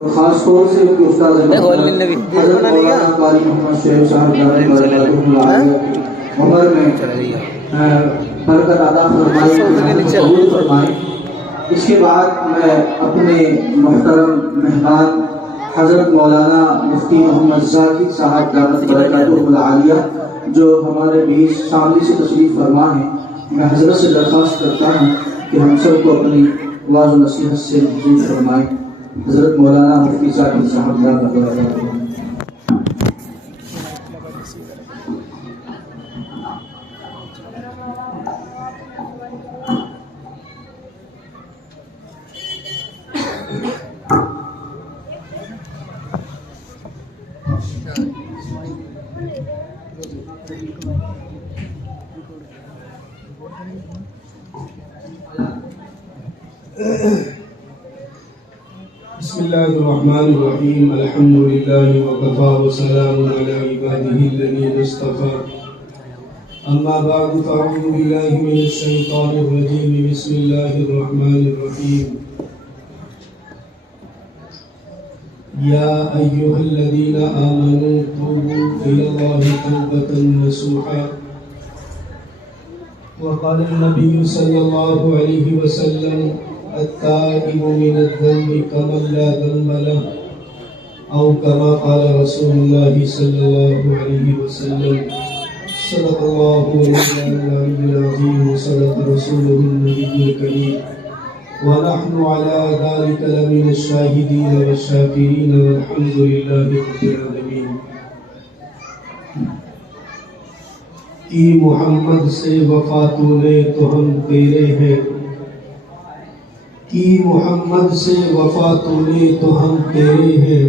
خاص طور سے ان کے استاد حضرت مولانا قاری محمد شعیب صاحب عمر میں برکت عطا فرمائے، قبول فرمائے۔ اس کے بعد میں اپنے محترم مہمان حضرت مولانا مفتی محمد ذاکر صاحب دامت برکاتہ العالیہ جو ہمارے بیچ سامنے سے تشریف فرما ہیں، میں حضرت سے درخواست کرتا ہوں کہ ہم سب کو اپنی واعظ و نصیحت سے مبزول فرمائیں۔ حضرت مولانا مفتی ذاکر صاحب دامت برکاتہ العالیہ۔ بسم اللہ الرحمن الرحیم، الحمد للہ وکفا وسلام علی عبادہ الذین اصطفی، اما بعد فاعوذ باللہ من الشیطان الرجیم، بسم اللہ الرحمن الرحیم۔ یا ایہا الذین آمنوا توبوا الی اللہ توبۃ نصوحا، وقال النبی صلی اللہ علیہ وسلم التائب من الذنب كمن لا ذنب له، او كما قال رسول الله صلى الله عليه وسلم۔ صدق الله العلي العظيم وصدق رسوله النبي الكريم، ونحن على ذلك لمن الشاهدين والشاكرين، والحمد لله رب العالمين۔ کی محمد سے وفا تو لے تو ہم تیرے ہیں، کی محمد سے وفا تو لے تو ہم تیرے ہیں،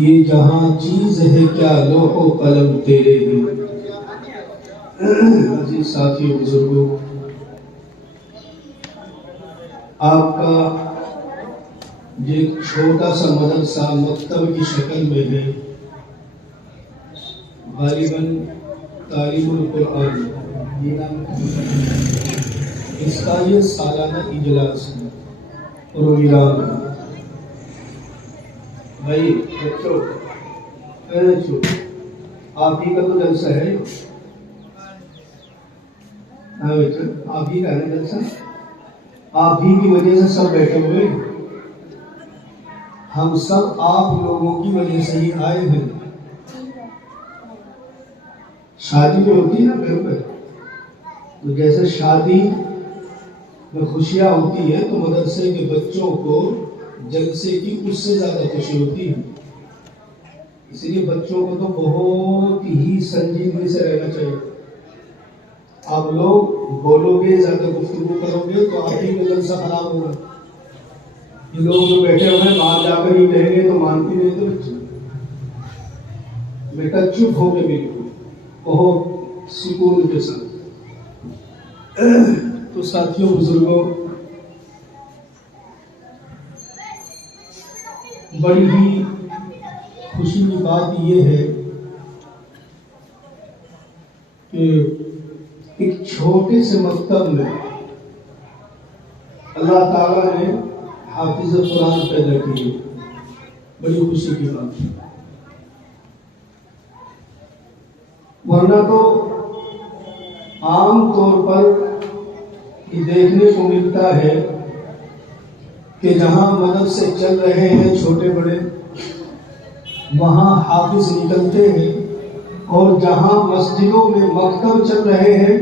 یہ جہاں چیز ہے کیا لوح و قلم تیرے ہیں۔ عزیز ساتھیو بزرگوں، آپ کا یہ چھوٹا سا مدرسہ مکتب کی شکل میں ہے، غالباً تعلیم القرآن، اس کا یہ سالانہ اجلاس ہے، پروگرام ہے۔ بھائی بچوں، آپ ہی کا تو جلسہ ہے، آپ ہی کا ہے جلسہ، آپ ہی کی وجہ سے سب بیٹھے ہوئے، ہم سب آپ لوگوں کی وجہ سے ہی آئے ہیں۔ شادی جو ہوتی ہے نا گھر پہ، تو جیسے شادی میں خوشیاں ہوتی ہے تو مدرسے کے بچوں کو جلسے کی اس سے زیادہ خوشی ہوتی ہے، اس لیے بچوں کو تو بہت ہی سنجیدگی سے رہنا چاہیے۔ آپ لوگ بولو گے، زیادہ گفتگو کرو گے تو آپ ہی کا جلسہ خراب ہوگا۔ یہ لوگ جو بیٹھے ہوئے ہیں باہر جا کر ہی کہیں گے تو مانتی نہیں، تو بچے بیٹا چپ ہو کے بالکل بہت سکون کے ساتھ۔ تو ساتھیوں بزرگوں، بڑی ہی خوشی کی بات یہ ہے کہ ایک چھوٹے سے مکتب میں اللہ تعالیٰ نے حافظ قرآن پیدا کیے، بڑی خوشی کی بات ہے۔ ورنہ تو عام طور پر یہ دیکھنے کو ملتا ہے کہ جہاں مدرسے چل رہے ہیں چھوٹے بڑے، وہاں حافظ نکلتے ہیں، اور جہاں مسجدوں میں مکتب چل رہے ہیں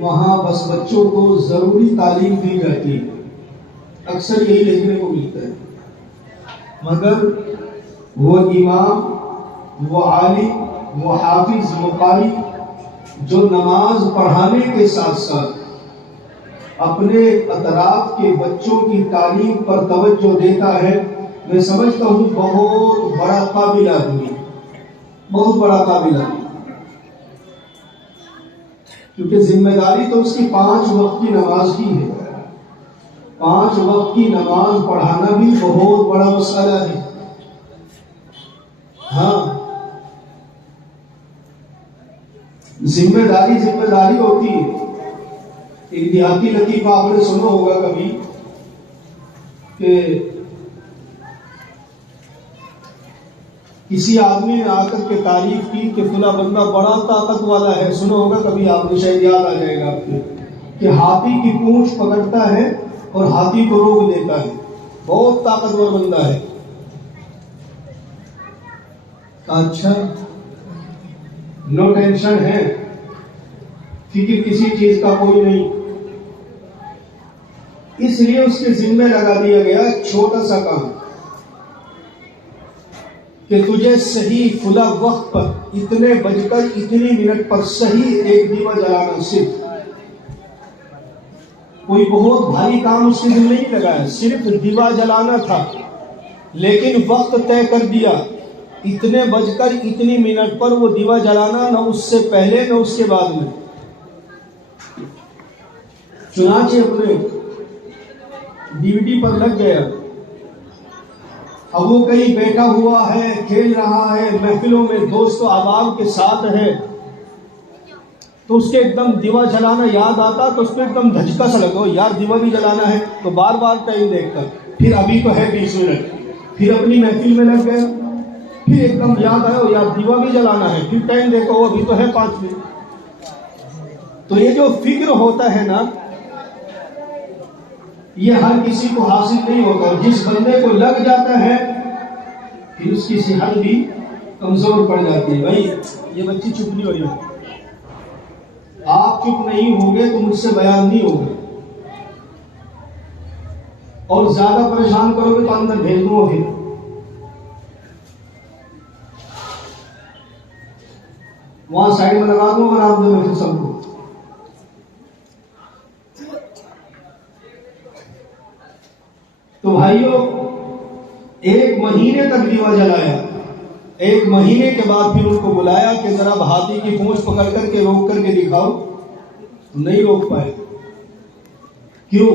وہاں بس بچوں کو ضروری تعلیم دی جاتی ہے، اکثر یہی دیکھنے کو ملتا ہے۔ مگر وہ امام، وہ عالم، وہ حافظ، وہ قاری جو نماز پڑھانے کے ساتھ ساتھ اپنے اطراف کے بچوں کی تعلیم پر توجہ دیتا ہے، میں سمجھتا ہوں بہت بڑا قابل آدمی، بہت بڑا قابل آدمی، کیونکہ ذمہ داری تو اس کی 5 وقت کی نماز کی ہے۔ 5 وقت کی نماز پڑھانا بھی بہت بڑا مسئلہ ہے۔ ہاں، ذمہ داری ہوتی ہے۔ ایک دیہاتی لطیفہ آپ نے سنا ہوگا کبھی کہ کسی آدمی نے آ کر کے تعریف کی کہ فلاں بندہ بڑا طاقت والا ہے، سنا ہوگا کبھی آپ نے، شاید یاد آ جائے گا آپ کو، کہ ہاتھی کی پونچھ پکڑتا ہے اور ہاتھی کو روک دیتا ہے، بہت طاقتور بندہ ہے۔ اچھا، نو ٹینشن ہے، فکر کسی چیز کا کوئی نہیں، اس لیے اس کے ذمہ لگا دیا گیا ایک چھوٹا سا کام کہ تجھے صحیح فلاں وقت پر اتنے بج کر اتنی منٹ پر صحیح ایک دیوا جلانا، صرف کوئی بہت بھاری کام اس کے ذمہ نہیں لگایا، صرف دیوا جلانا تھا، لیکن وقت طے کر دیا، اتنے بج کر اتنی منٹ پر وہ دیوا جلانا، نہ اس سے پہلے نہ اس کے بعد میں۔ چنانچہ اپنے ڈیوٹی پر لگ گیا، اب وہ کہیں بیٹھا ہوا ہے، کھیل رہا ہے، محفلوں میں دوست و احباب کے ساتھ ہے، تو اس کے ایک دم دیوا جلانا یاد آتا تو اس کو ایک دم دھچکا سا لگا، یار دیوا بھی جلانا ہے، تو بار بار ٹائم دیکھتا، پھر ابھی تو ہے 20 منٹ، پھر اپنی محفل میں لگ گیا، پھر ایک دم یاد آیا یار دیوا بھی جلانا ہے، پھر ٹائم دیکھو ابھی تو ہے 5 منٹ۔ تو یہ جو فکر ہوتا ہے نا، یہ ہر کسی کو حاصل نہیں ہوتا، جس بندے کو لگ جاتا ہے پھر اس کی صحت بھی کمزور پڑ جاتی ہے۔ بھائی یہ بچی چپ نہیں ہو رہی، آپ چپ نہیں ہوگے تو مجھ سے بیان نہیں ہوگا، اور زیادہ پریشان کرو گے تو اندر بھیج دوں گا، پھر وہاں سائڈ میں لگا دوں گا، آپ دو میں سب کو۔ تو بھائیوں، 1 مہینے تک دیوا جلایا، 1 مہینے کے بعد پھر ان کو بلایا کہ ذرا ہاتھی کی پونچھ پکڑ کر کے روک کر کے دکھاؤ، نہیں روک پائے۔ کیوں؟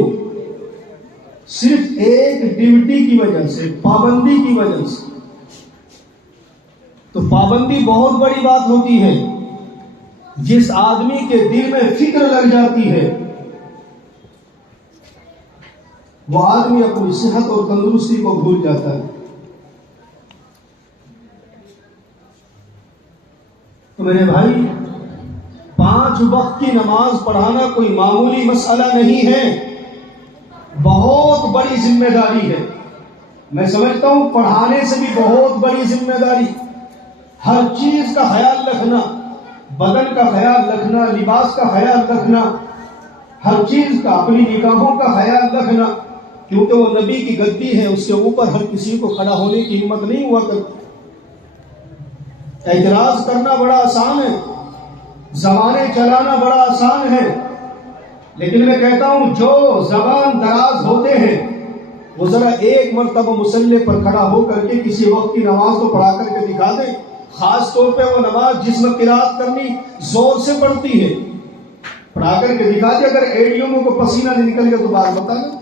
صرف ایک ڈیوٹی کی وجہ سے، پابندی کی وجہ سے۔ تو پابندی بہت بڑی بات ہوتی ہے، جس آدمی کے دل میں فکر لگ جاتی ہے وہ آدمی اپنی صحت اور تندرستی کو بھول جاتا ہے۔ تو میرے بھائی، 5 وقت کی نماز پڑھانا کوئی معمولی مسئلہ نہیں ہے، بہت بڑی ذمہ داری ہے۔ میں سمجھتا ہوں پڑھانے سے بھی بہت بڑی ذمہ داری، ہر چیز کا خیال رکھنا، بدن کا خیال رکھنا، لباس کا خیال رکھنا، ہر چیز کا، اپنی نگاہوں کا خیال رکھنا، کیونکہ وہ نبی کی گدی ہے، اس کے اوپر ہر کسی کو کھڑا ہونے کی ہمت نہیں ہوا کرتی۔ اعتراض کرنا بڑا آسان ہے، زبانیں چلانا بڑا آسان ہے، لیکن میں کہتا ہوں جو زبان دراز ہوتے ہیں وہ ذرا ایک مرتبہ مصلی پر کھڑا ہو کر کے کسی وقت کی نماز تو پڑھا کر کے دکھا دیں، خاص طور پہ وہ نماز جس میں قرات کرنی زور سے پڑتی ہے، پڑھا کر کے دکھا دیں۔ اگر ایڑیوں میں کو پسینہ نہیں نکل گیا تو بات بتا دیں۔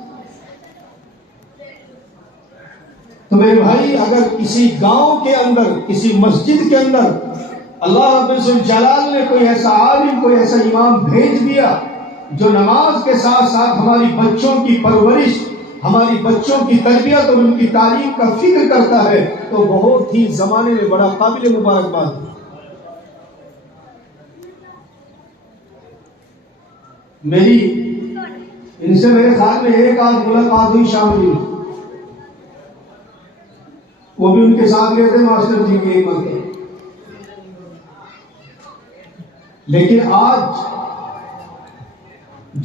تو میرے بھائی، اگر کسی گاؤں کے اندر، کسی مسجد کے اندر اللہ رب الجلال نے کوئی ایسا عالم، کوئی ایسا امام بھیج دیا جو نماز کے ساتھ ساتھ ہماری بچوں کی پرورش، ہماری بچوں کی تربیت اور ان کی تعلیم کا فکر کرتا ہے، تو بہت ہی زمانے میں بڑا قابل مبارکباد ہے۔ میری ان سے میرے خیال میں ایک آدھ ملاقات ہوئی شام کی، وہ بھی ان کے ساتھ گئے تھے ماسٹر جی کی ایک مرتبہ، لیکن آج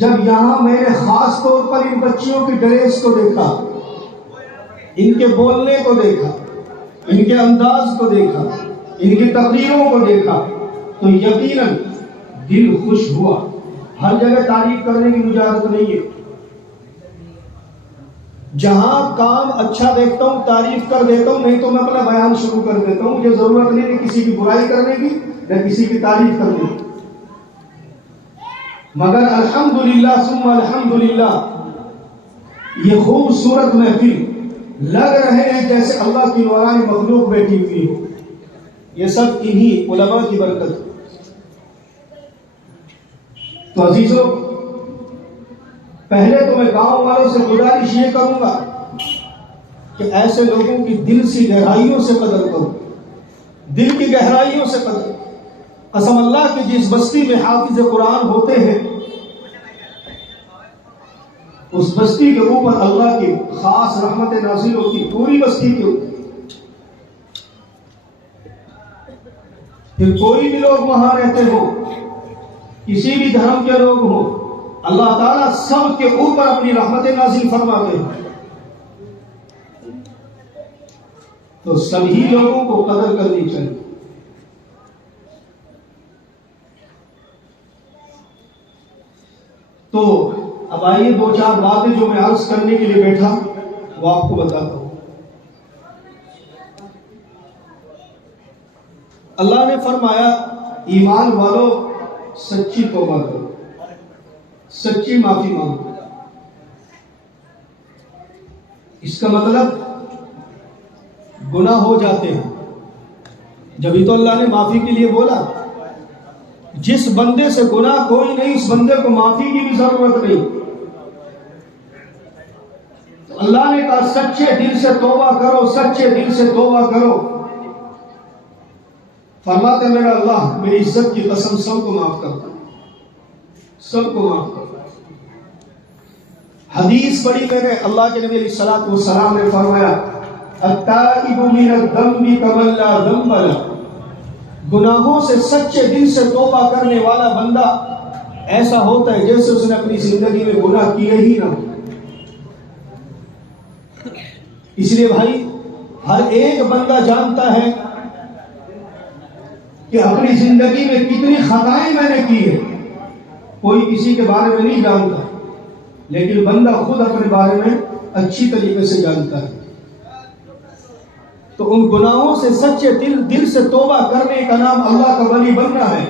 جب یہاں میں نے خاص طور پر ان بچیوں کی ڈریس کو دیکھا، ان کے بولنے کو دیکھا، ان کے انداز کو دیکھا، ان کی تقریروں کو دیکھا، تو یقیناً دل خوش ہوا۔ ہر جگہ تعریف کرنے کی مجھے عادت نہیں ہے، جہاں کام اچھا دیکھتا ہوں تعریف کر دیتا ہوں، نہیں تو میں اپنا بیان شروع کر دیتا ہوں۔ مجھے ضرورت نہیں ہے کسی کی برائی کرنے کی یا کسی کی تعریف کرنے کی، مگر الحمدللہ ثم الحمدللہ یہ خوبصورت محفل لگ رہے ہیں جیسے اللہ کی نورانی مخلوق بیٹھی ہوئی ہو، یہ سب انہی علماء کی برکت۔ تو عزیزوں، پہلے تو میں گاؤں والوں سے گزارش یہ کروں گا کہ ایسے لوگوں کی دل سی گہرائیوں سے قدر کرو، دل کی گہرائیوں سے قسم اللہ کی جس بستی میں حافظ قرآن ہوتے ہیں اس بستی کے اوپر اللہ کی خاص رحمت نازل ہوتی، پوری بستی کے اوپر۔ پھر کوئی بھی لوگ وہاں رہتے ہو، کسی بھی دھرم کے لوگ ہوں، اللہ تعالیٰ سب کے اوپر اپنی رحمت نازل فرماتے ہیں۔ تو سبھی لوگوں کو قدر کرنی چاہیے۔ تو اب آئیے دو چار باتیں جو میں عرض کرنے کے لیے بیٹھا وہ آپ کو بتاتا ہوں۔ اللہ نے فرمایا ایمان والو سچی توبہ کرو، سچی معافی مانگو۔ اس کا مطلب گناہ ہو جاتے ہیں، جبھی تو اللہ نے معافی کے لیے بولا۔ جس بندے سے گناہ کوئی نہیں اس بندے کو معافی کی بھی ضرورت نہیں۔ تو اللہ نے کہا سچے دل سے توبہ کرو، سچے دل سے توبہ کرو۔ فرماتے میرا اللہ میری عزت کی قسم سب کو معاف کرتا، سب کو معاف کرتا۔ حدیث پڑھی میں نے، اللہ کے نبی علیہ الصلوۃ والسلام نے فرمایا التائب من الذنب کمن لا ذنب له، گناہوں سے سچے دل سے توبہ کرنے والا بندہ ایسا ہوتا ہے جیسے اس نے اپنی زندگی میں گناہ کیے ہی نہ ہو۔ اس لیے بھائی ہر ایک بندہ جانتا ہے کہ اپنی زندگی میں کتنی خطائیں میں نے کی ہے، کوئی کسی کے بارے میں نہیں جانتا، لیکن بندہ خود اپنے بارے میں اچھی طریقے سے جانتا ہے۔ تو ان گناہوں سے سچے دل سے توبہ کرنے کا نام اللہ کا ولی بننا ہے۔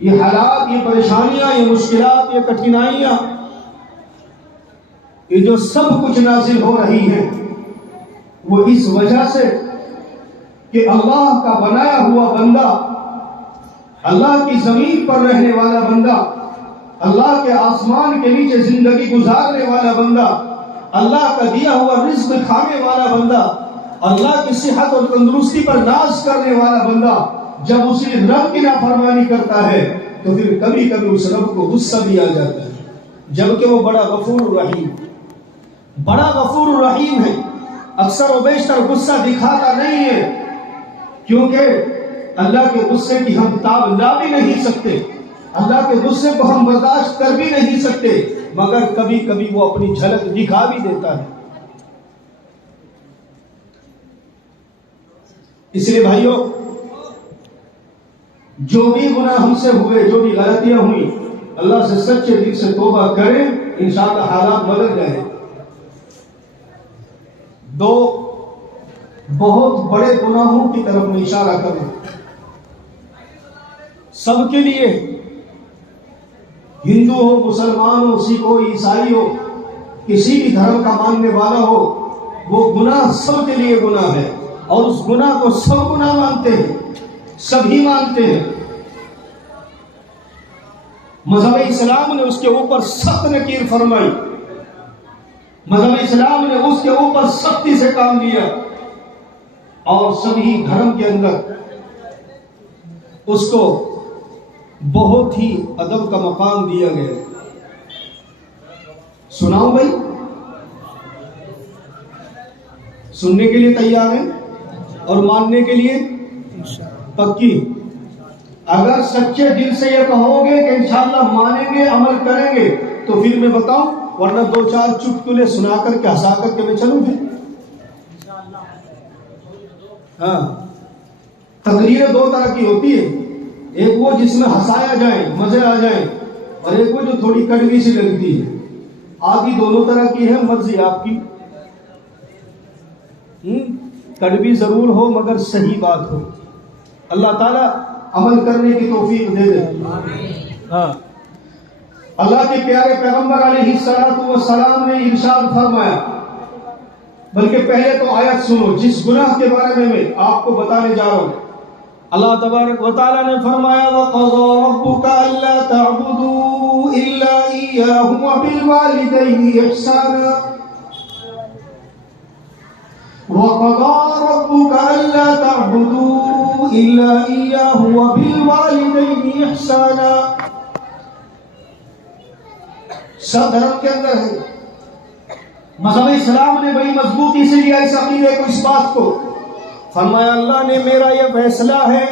یہ حالات، یہ پریشانیاں، یہ مشکلات، یہ کٹھنائیاں، یہ جو سب کچھ نازل ہو رہی ہیں وہ اس وجہ سے کہ اللہ کا بنایا ہوا بندہ، اللہ کی زمین پر رہنے والا بندہ، اللہ کے آسمان کے نیچے زندگی گزارنے والا بندہ، اللہ کا دیا ہوا رزق کھانے والا بندہ، اللہ کی صحت اور تندرستی پر ناز کرنے والا بندہ جب اسی رب کی نافرمانی کرتا ہے تو پھر کبھی کبھی اس رب کو غصہ بھی آ جاتا ہے، جبکہ وہ بڑا غفور الرحیم ہے۔ اکثر و بیشتر غصہ دکھاتا نہیں ہے، کیونکہ اللہ کے غصے کی ہم تاب لا بھی نہیں سکتے، اللہ کے غصے کو ہم برداشت کر بھی نہیں سکتے، مگر کبھی کبھی وہ اپنی جھلک دکھا بھی دیتا ہے۔ اس لیے بھائیوں جو بھی گناہ ہم سے ہوئے، جو بھی غلطیاں ہوئی، اللہ سے سچے دل سے توبہ کریں، انشاءاللہ حالات بدل جائیں۔ دو بہت بڑے گناہوں کی طرف میں اشارہ کروں، سب کے لیے، ہندو ہو، مسلمان ہو، سکھ ہو، عیسائی ہو، کسی بھی دھرم کا ماننے والا ہو، وہ گناہ سب کے لیے گناہ ہے، اور اس گناہ کو سب گناہ مانتے ہیں، سبھی مانتے ہیں۔ مذہب اسلام نے اس کے اوپر سخت نکیر فرمائی، مذہب اسلام نے اس کے اوپر سختی سے کام لیا، اور سبھی دھرم کے اندر اس کو بہت ہی ادب کا مقام دیا گیا۔ سناؤ بھائی، سننے کے لیے تیار ہیں اور ماننے کے لیے پکی؟ اگر سچے دل سے یہ کہو گے کہ انشاءاللہ مانیں گے، عمل کریں گے، تو پھر میں بتاؤں، ورنہ دو چار چٹکلے سنا کر کے ہنسا کر کے میں چلوں پھر؟ ہاں، تقریر دو طرح کی ہوتی ہے، ایک وہ جس میں ہنسایا جائے، مزے آ جائیں، اور ایک وہ جو تھوڑی کڑوی سی لگتی ہے۔ آدھی دونوں طرح کی ہے، مرضی آپ کی۔ کڑوی ضرور ہو مگر صحیح بات ہو، اللہ تعالیٰ عمل کرنے کی توفیق دے دے۔ ہاں، اللہ کے پیارے پیغمبر علیہ السلام نے ارشاد فرمایا، بلکہ پہلے تو آیت سنو جس گناہ کے بارے میں آپ کو بتانے جا رہا ہوں۔ اللہ تبارک و تعالیٰ نے فرمایا وَقَضَى رَبُّكَ أَلَّا تَعْبُدُوا إِلَّا إِيَّاهُ وَبِالْوَالِدَيْنِ إِحْسَانًا وَقَضَى تعبدوا إلا إياه وبالوالدين إحسانا. سب دھرم کے اندر ہے. مذہب اسلام نے بڑی مضبوطی سے لیا اس عقیدے کو, اس بات کو. فرمایا اللہ نے میرا یہ فیصلہ ہے,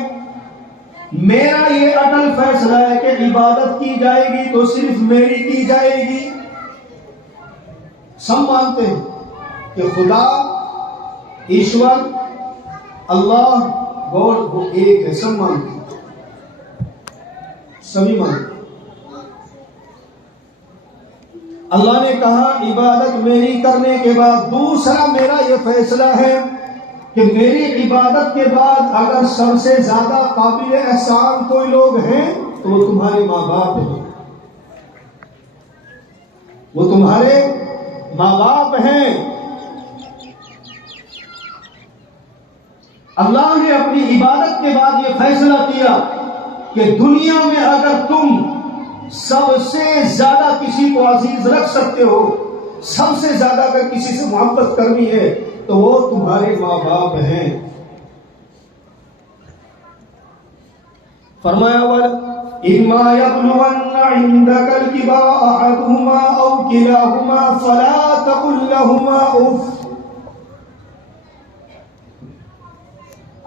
میرا یہ اٹل فیصلہ ہے کہ عبادت کی جائے گی تو صرف میری کی جائے گی. سب مانتے ہیں کہ خدا ایشور اللہ گاڈ وہ ایک ہے, سب مانتے ہیں, سبھی مانتے ہیں. اللہ نے کہا عبادت میری کرنے کے بعد دوسرا میرا یہ فیصلہ ہے کہ میری عبادت کے بعد اگر سب سے زیادہ قابل احسان کوئی لوگ ہیں تو وہ تمہارے ماں باپ ہیں, وہ تمہارے ماں باپ ہیں. اللہ نے اپنی عبادت کے بعد یہ فیصلہ کیا کہ دنیا میں اگر تم سب سے زیادہ کسی کو عزیز رکھ سکتے ہو, سب سے زیادہ اگر کسی سے محبت کرنی ہے تو وہ تمہارے ماں باپ ہیں. فرمایا إِمَّا يَبْلُغَنَّ عِندَكَ الْكِبَرَ أَحَدُهُمَا أَوْ كِلَاهُمَا فَلَا تَقُل لَّهُمَا أُفٍّ.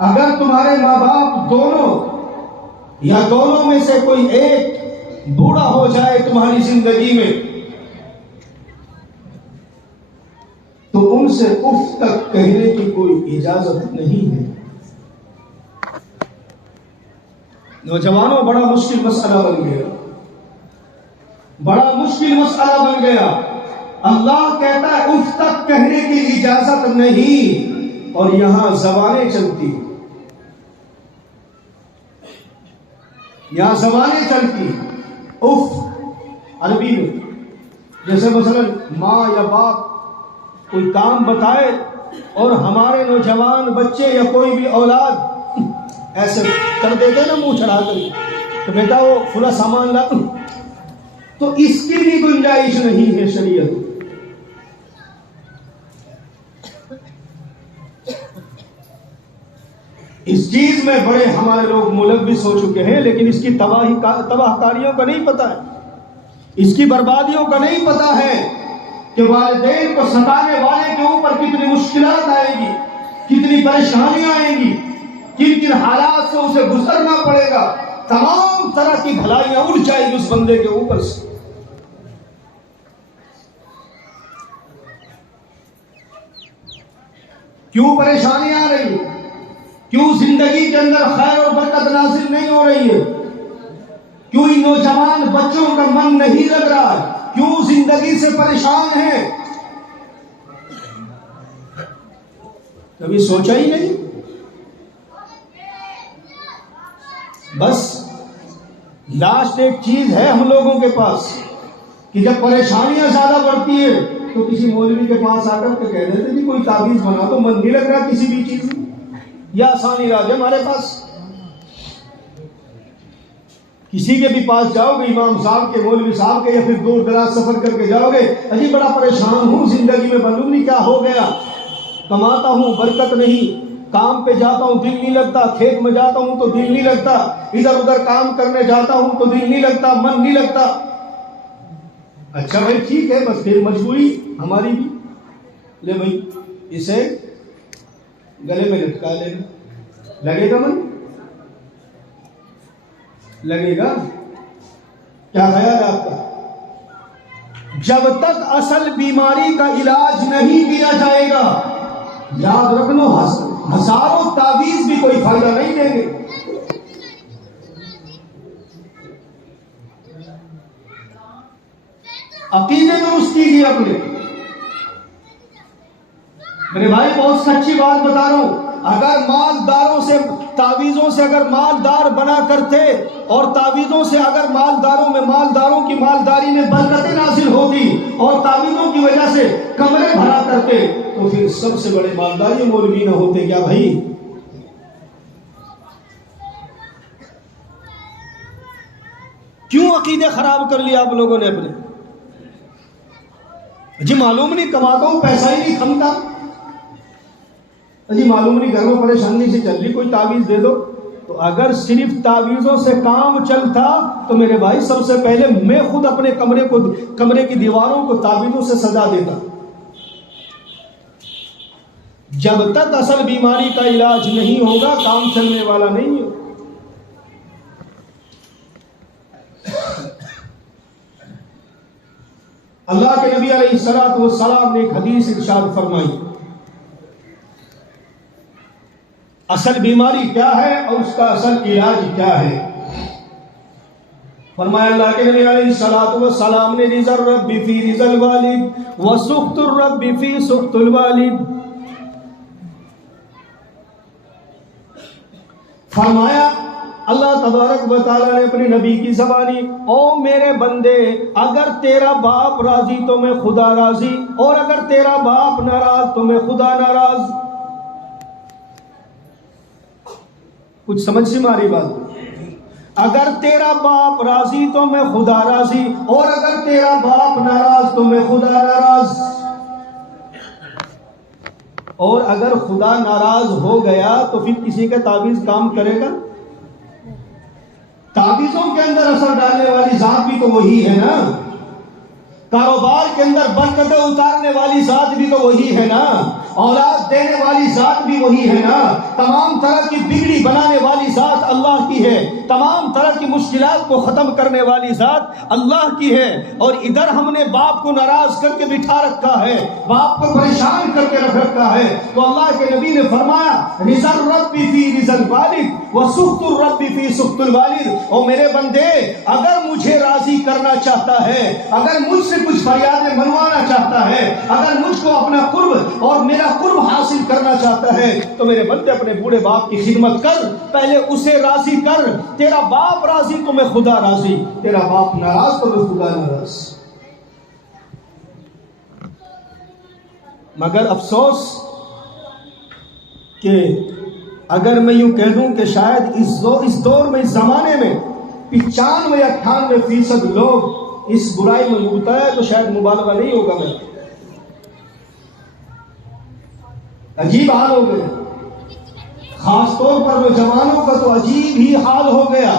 اگر تمہارے ماں باپ دونوں یا دونوں میں سے کوئی ایک بوڑھا ہو جائے تمہاری زندگی میں تو ان سے اف تک کہنے کی کوئی اجازت نہیں ہے. نوجوانوں بڑا مشکل مسئلہ بن گیا, بڑا مشکل مسئلہ بن گیا. اللہ کہتا ہے اف تک کہنے کی اجازت نہیں, اور یہاں زبانیں چلتی, یہاں زبانیں چلتی. اف عربی میں جیسے مثلا ماں یا باپ کوئی کام بتائے اور ہمارے نوجوان بچے یا کوئی بھی اولاد ایسے کر دیتے نا منہ چڑھا کر کہ بیٹا وہ فلاں سامان لا, تو اس کی بھی گنجائش نہیں ہے شریعت. اس چیز میں بڑے ہمارے لوگ ملوث ہو چکے ہیں, لیکن اس کی تباہ کاریوں کا نہیں پتہ ہے, اس کی بربادیوں کا نہیں پتہ ہے کہ والدین کو ستانے والے کے اوپر کتنی مشکلات آئیں گی, کتنی پریشانیاں آئیں گی, کن کن حالات سے اسے گزرنا پڑے گا. تمام طرح کی بھلائیاں اڑ جائیں گی اس بندے کے اوپر سے. کیوں پریشانیاں آ رہی ہیں, کیوں زندگی کے اندر خیر اور برکت نازل نہیں ہو رہی ہے, کیوں ان نوجوان بچوں کا من نہیں لگ رہا ہے, کیوں زندگی سے پریشان ہیں؟ کبھی سوچا ہی نہیں. بس لاسٹ ایک چیز ہے ہم لوگوں کے پاس کہ جب پریشانیاں زیادہ بڑھتی ہے تو کسی مولوی کے پاس آ کر کے کہہ دیتے کہ کوئی تعویذ بنا تو, من نہیں لگ رہا کسی بھی چیز میں, یا آسان علاج ہے ہمارے پاس. کسی کے بھی پاس جاؤ گے, امام صاحب کے, مولوی صاحب کے, یا پھر دور دراز سفر کر کے جاؤ گے, اجی بڑا پریشان ہوں, زندگی میں معلوم نہیں کیا ہو گیا, کماتا ہوں برکت نہیں, کام پہ جاتا ہوں دل نہیں لگتا, کھیت میں جاتا ہوں تو دل نہیں لگتا, ادھر ادھر کام کرنے جاتا ہوں تو دل نہیں لگتا, من نہیں لگتا. اچھا بھائی ٹھیک ہے, بس پھر مجبوری ہماری بھی, لے بھائی اسے گلے میں لٹکا لے, لگے گا من, لگے گا؟ کیا خیال ہے آپ کا؟ جب تک اصل بیماری کا علاج نہیں کیا جائے گا, یاد رکھنا ہزاروں تعویذ بھی کوئی فائدہ نہیں دیں گے. عقیدے درست کیجیے اپنے. میرے بھائی بہت سچی بات بتا رہا ہوں, اگر مالداروں سے تعویذوں سے اگر مالدار بنا کرتے اور تعویذوں سے اگر مالداروں کی مالداری میں برکتیں نازل ہوتی اور تعویذوں کی وجہ سے کمرے بھرا کرتے تو پھر سب سے بڑے مالدار یہ مولوی نہ ہوتے کیا بھائی؟ کیوں عقیدے خراب کر لیا آپ لوگوں نے اپنے؟ جی معلوم نہیں, کماتا ہوں پیسہ ہی نہیں تھمتا. جی معلوم نہیں گھر میں پریشانی سے چل رہی، کوئی تعویذ دے دو. تو اگر صرف تعویذوں سے کام چلتا تو میرے بھائی سب سے پہلے میں خود اپنے کمرے کی دیواروں کو تعویذوں سے سجا دیتا. جب تک اصل بیماری کا علاج نہیں ہوگا کام چلنے والا نہیں ہے. اللہ کے نبی علیہ الصلوۃ والسلام نے ایک حدیث ارشاد فرمائی، اصل بیماری کیا ہے اور اس کا اصل علاج کیا ہے. فرمایا اللہ کے نبی علیہ الصلوۃ والسلام نے رضا الرب فی رضا الوالد وسخط الرب فی سخط الوالد. فرمایا اللہ تبارک و تعالیٰ نے اپنے نبی کی زبانی، او میرے بندے اگر تیرا باپ راضی تو میں خدا راضی، اور اگر تیرا باپ ناراض تو میں خدا ناراض. کچھ سمجھ سے ماری بات؟ اگر تیرا باپ راضی تو میں خدا راضی، اور اگر تیرا باپ ناراض تو میں خدا ناراض. اور اگر خدا ناراض ہو گیا تو پھر کسی کا تعویذ کام کرے گا؟ تعویذوں کے اندر اثر ڈالنے والی ذات بھی تو وہی ہے نا، کاروبار کے اندر برکتیں اتارنے والی ذات بھی تو وہی ہے نا، اولاد دینے والی ذات بھی وہی ہے نا، تمام طرح کی بگڑی بنانے والی ذات اللہ کی ہے، تمام طرح کی مشکلات کو ختم کرنے والی ذات اللہ کی ہے. اور ادھر ہم نے باپ کو ناراض کر کے بٹھا رکھا ہے، باپ کو پریشان کر کے رکھ رکھا ہے. تو اللہ کے نبی نے فرمایا رضا الرب فی رضا الوالد وسخط الرب فی سخط الوالد. او میرے بندے اگر مجھے راضی کرنا چاہتا ہے، اگر مجھ سے کچھ فریادیں منوانا چاہتا ہے، اگر مجھ کو اپنا قرب اور میرا قرب حاصل کرنا چاہتا ہے تو میرے بندے اپنے بوڑھے باپ کی خدمت کر، پہلے اسے راضی کر. تیرا باپ راضی تو میں خدا راضی، تیرا باپ ناراض تو میں خدا ناراض. مگر افسوس کہ اگر میں یوں کہہ دوں کہ شاید اس دور میں، اس زمانے میں 95-98% لوگ اس برائی میں مبتلا ہے، تو شاید مبالغہ نہیں ہوگا. میں عجیب حال ہو گیا، خاص طور پر نوجوانوں کا تو عجیب ہی حال ہو گیا.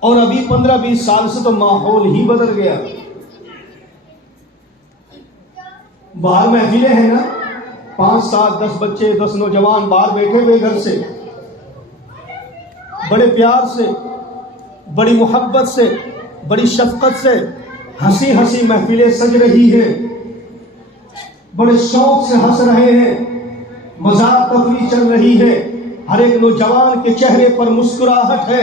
اور ابھی 15-20 سال سے تو ماحول ہی بدل گیا. باہر محفلیں ہیں نا، 5, 7, 10 بچے 10 نوجوان باہر بیٹھے ہوئے گھر سے بڑے پیار سے، بڑی محبت سے، بڑی شفقت سے ہنسی ہنسی محفلیں سج رہی ہیں، بڑے شوق سے ہنس رہے ہیں، مذاق تفریح چل رہی ہے. ہر ایک نوجوان کے چہرے پر مسکراہٹ ہے.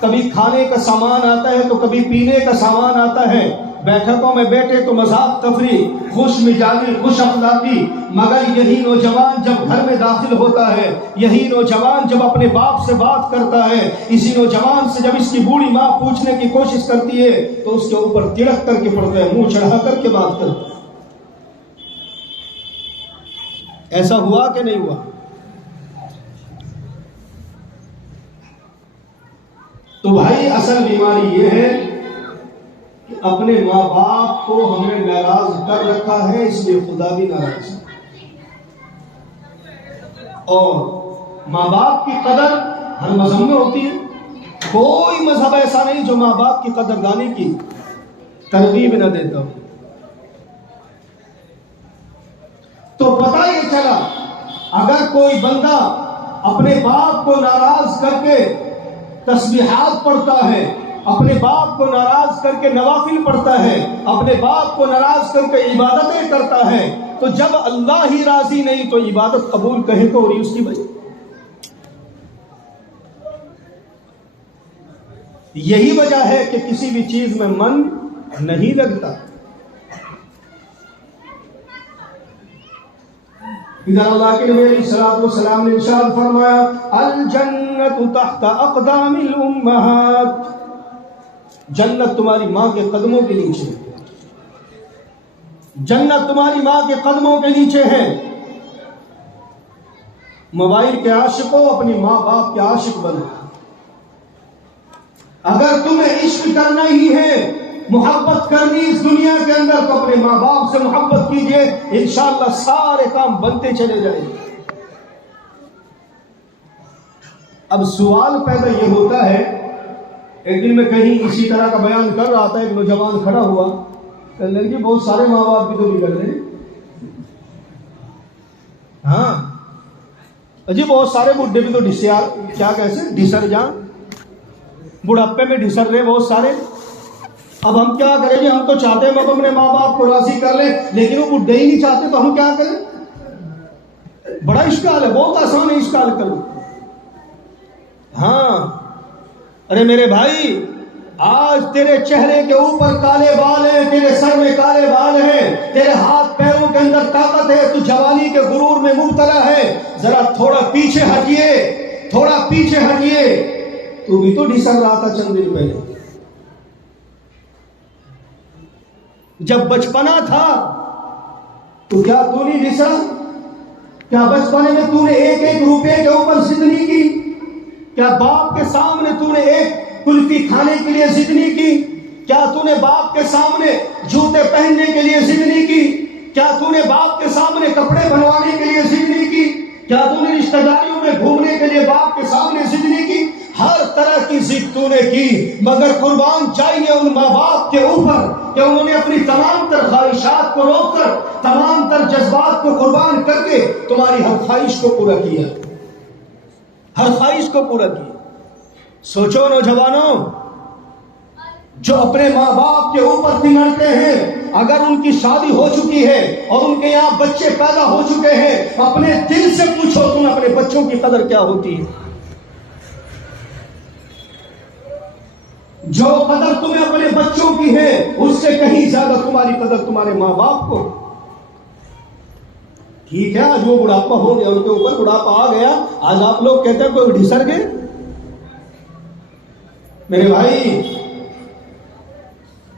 کبھی کھانے کا سامان آتا ہے تو کبھی پینے کا سامان آتا ہے. بیٹھکوں میں بیٹھے تو مذاق تفریح، خوش مزاجی، خوش اخلاقی. مگر یہی نوجوان جب گھر میں داخل ہوتا ہے، یہی نوجوان جب اپنے باپ سے بات کرتا ہے، اسی نوجوان سے جب اس کی بوڑھی ماں پوچھنے کی کوشش کرتی ہے تو اس کے اوپر تڑک کر کے پڑتا ہے، منہ چڑھا کر کے بات کرتا ہے. ایسا ہوا کہ نہیں ہوا؟ تو بھائی اصل بیماری یہ ہے کہ اپنے ماں باپ کو ہم نے ناراض کر رکھا ہے، اس لیے خدا بھی ناراض ہے. اور ماں باپ کی قدر ہر مذہب میں ہوتی ہے. کوئی مذہب ایسا نہیں جو ماں باپ کی قدردانی کی ترغیب نہ دیتا ہو. تو پتہ یہ چلا اگر کوئی بندہ اپنے باپ کو ناراض کر کے تسبیحات پڑھتا ہے، اپنے باپ کو ناراض کر کے نوافل پڑھتا ہے، اپنے باپ کو ناراض کر کے عبادتیں کرتا ہے، تو جب اللہ ہی راضی نہیں تو عبادت قبول کہے تو ہو رہی اس کی بھائی. یہی وجہ ہے کہ کسی بھی چیز میں من نہیں لگتا. ادھر اللہ کے نبی علیہ الصلوۃ والسلام نے ارشاد فرمایا الجنت تحت اقدام الامہات. جنت تمہاری ماں کے قدموں کے نیچے ہے. جنت تمہاری ماں کے قدموں کے نیچے ہے. موبائل کے عاشقوں اپنی ماں باپ کے عاشق بنو. اگر تمہیں عشق کرنا ہی ہے، محبت کرنی اس دنیا کے اندر، تو اپنے ماں باپ سے محبت کیجئے، انشاءاللہ سارے کام بنتے چلے جائیں گے. اب سوال پیدا یہ ہوتا ہے، ایک دن میں کہیں اسی طرح کا بیان کر رہا تھا، ایک نوجوان کھڑا ہوا، کہنے لگے بہت سارے ماں باپ بھی تو بگڑ رہے ہیں. ہاں جی، بہت سارے بڈھے بھی تو کیا کیسے ڈسر جان، بڑھاپے میں ڈسر رہے بہت سارے. اب ہم کیا کریں جی، ہم تو چاہتے ہیں ہم اپنے ماں باپ کو راضی کر لیں، لیکن وہ بڈھے ہی نہیں چاہتے، تو ہم کیا کریں؟ بڑا اشکال ہے، بہت آسان ہے اشکال کرو. ہاں ارے میرے بھائی، آج تیرے چہرے کے اوپر کالے بال ہیں، تیرے سر میں کالے بال ہیں، تیرے ہاتھ پیروں کے اندر طاقت ہے، تو جوانی کے غرور میں مبتلا ہے. ذرا تھوڑا پیچھے ہٹیے، تھوڑا پیچھے ہٹیے. تو بھی تو ڈسر رہا تھا چند دن پہلے. جب بچپنا تھا تو کیا تو نہیں ڈسا؟ کیا بچپنے میں تو نے ایک ایک روپے کے اوپر ضد نہیں کی؟ کیا باپ کے سامنے تو نے ایک کلفی کھانے کے لیے ضد نہیں کی؟ کیا تو نے باپ کے سامنے جوتے پہننے کے لیے ضد نہیں کی؟ کیا تو نے باپ کے سامنے کپڑے بنوانے کے لیے ضد نہیں کی؟ کیا تو نے رشتہ داریوں میں گھومنے کے لیے باپ کے سامنے ضد نہیں کی؟ ہر طرح کی ضد تو نے کی، مگر قربان چاہیے ان ماں باپ کے اوپر کہ انہوں نے اپنی تمام تر خواہشات کو روک کر، تمام تر جذبات کو قربان کر کے تمہاری ہر خواہش کو پورا کیا، ہر خواہش کو پورا کیا. سوچو نوجوانوں، جو اپنے ماں باپ کے اوپر تنگڑتے ہیں، اگر ان کی شادی ہو چکی ہے اور ان کے یہاں بچے پیدا ہو چکے ہیں، اپنے دل سے پوچھو تم اپنے بچوں کی قدر کیا ہوتی ہے. جو قدر تمہیں اپنے بچوں کی ہے، اس سے کہیں زیادہ تمہاری قدر تمہارے ماں باپ کو. ٹھیک ہے، آج وہ بڑھاپا ہو گیا، ان کے اوپر بڑھاپا آ گیا، آج آپ لوگ کہتے ہیں کوئی ڈھسر گئے. میرے بھائی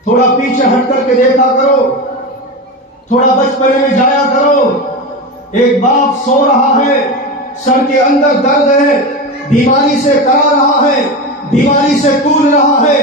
تھوڑا پیچھے ہٹ کر کے دیکھا کرو، تھوڑا بچپنے میں جایا کرو. ایک باپ سو رہا ہے، سر کے اندر درد ہے، بیماری سے کرا رہا ہے، بیماری سے ٹول رہا ہے،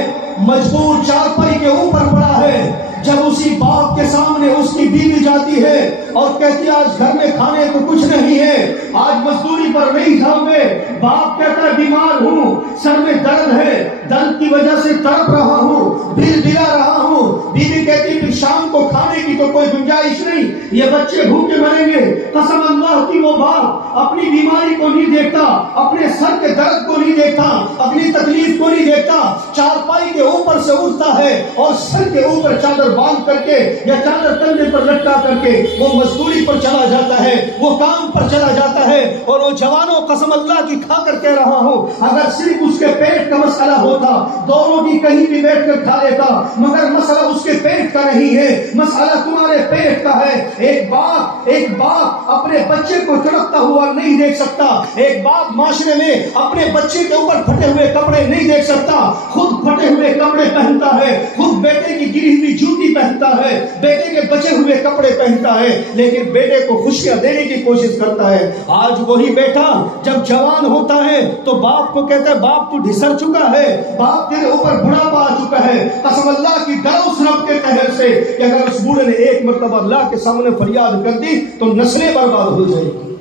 مجبور چارپائی کے اوپر پڑا ہے. جب اسی باپ کے سامنے اس کی بیوی جاتی ہے اور کہتی ہے آج گھر میں کھانے کو کچھ نہیں ہے، آج مزدوری پر نہیں جاؤں گے. باپ کہتا ہے بیمار ہوں، سر میں درد ہے، درد کی وجہ سے تڑپ رہا ہوں، بل بلا رہا ہوں. بیوی کہتی پھر شام کو کھانے کی تو کوئی گنجائش نہیں، یہ بچے بھوکے مریں گے. قسم اللہ کی وہ باپ اپنی بیماری کو نہیں دیکھتا، اپنے سر کے درد کو نہیں دیکھتا، اپنی تکلیف کو نہیں دیکھتا. چارپائی کے اوپر سے اٹھتا ہے اور سر کے اوپر چادر باندھ کر کے یا چادر کندھے پر لٹکا کر کے وہ مزدوری پر چلا جاتا ہے، وہ کام پر چلا جاتا ہے. اور وہ جوانوں قسم اللہ کی کھا کر کہہ رہا ہوں، اگر صرف اس کے پیٹ کا مسئلہ ہوتا دونوں کی کہیں بھی بیٹھ کر کھا لیتا، مگر مسئلہ اس کے پیٹ کا نہیں ہے، مسئلہ تمہارے پیٹ کا ہے. ایک باپ اپنے بچے کو تڑپتا ہوا نہیں دیکھ سکتا. ایک باپ معاشرے میں اپنے بچے کے اوپر پھٹے ہوئے کپڑے نہیں دیکھ سکتا، خود پھٹے ہوئے کپڑے پہنتا ہے، خود بیٹے کی گری ہوئی جوتی پہنتا ہے، بیٹے کے بچے ہوئے کپڑے پہنتا ہے، لیکن بیٹے کو خوشیاں دینے کی کوشش کرتا ہے. آج وہی بیٹا جب جوان ہوتا ہے تو باپ کو کہتا ہے باپ تو ڈھسر چکا ہے، باپ تیرے اوپر بڑھاپا آ چکا ہے. قسم اللہ کی ڈر اس رب کے قہر سے کہ اگر اس بوڑھے نے ایک مرتبہ اللہ کے سامنے فریاد کر دی تو نسلیں برباد ہو جائے گی،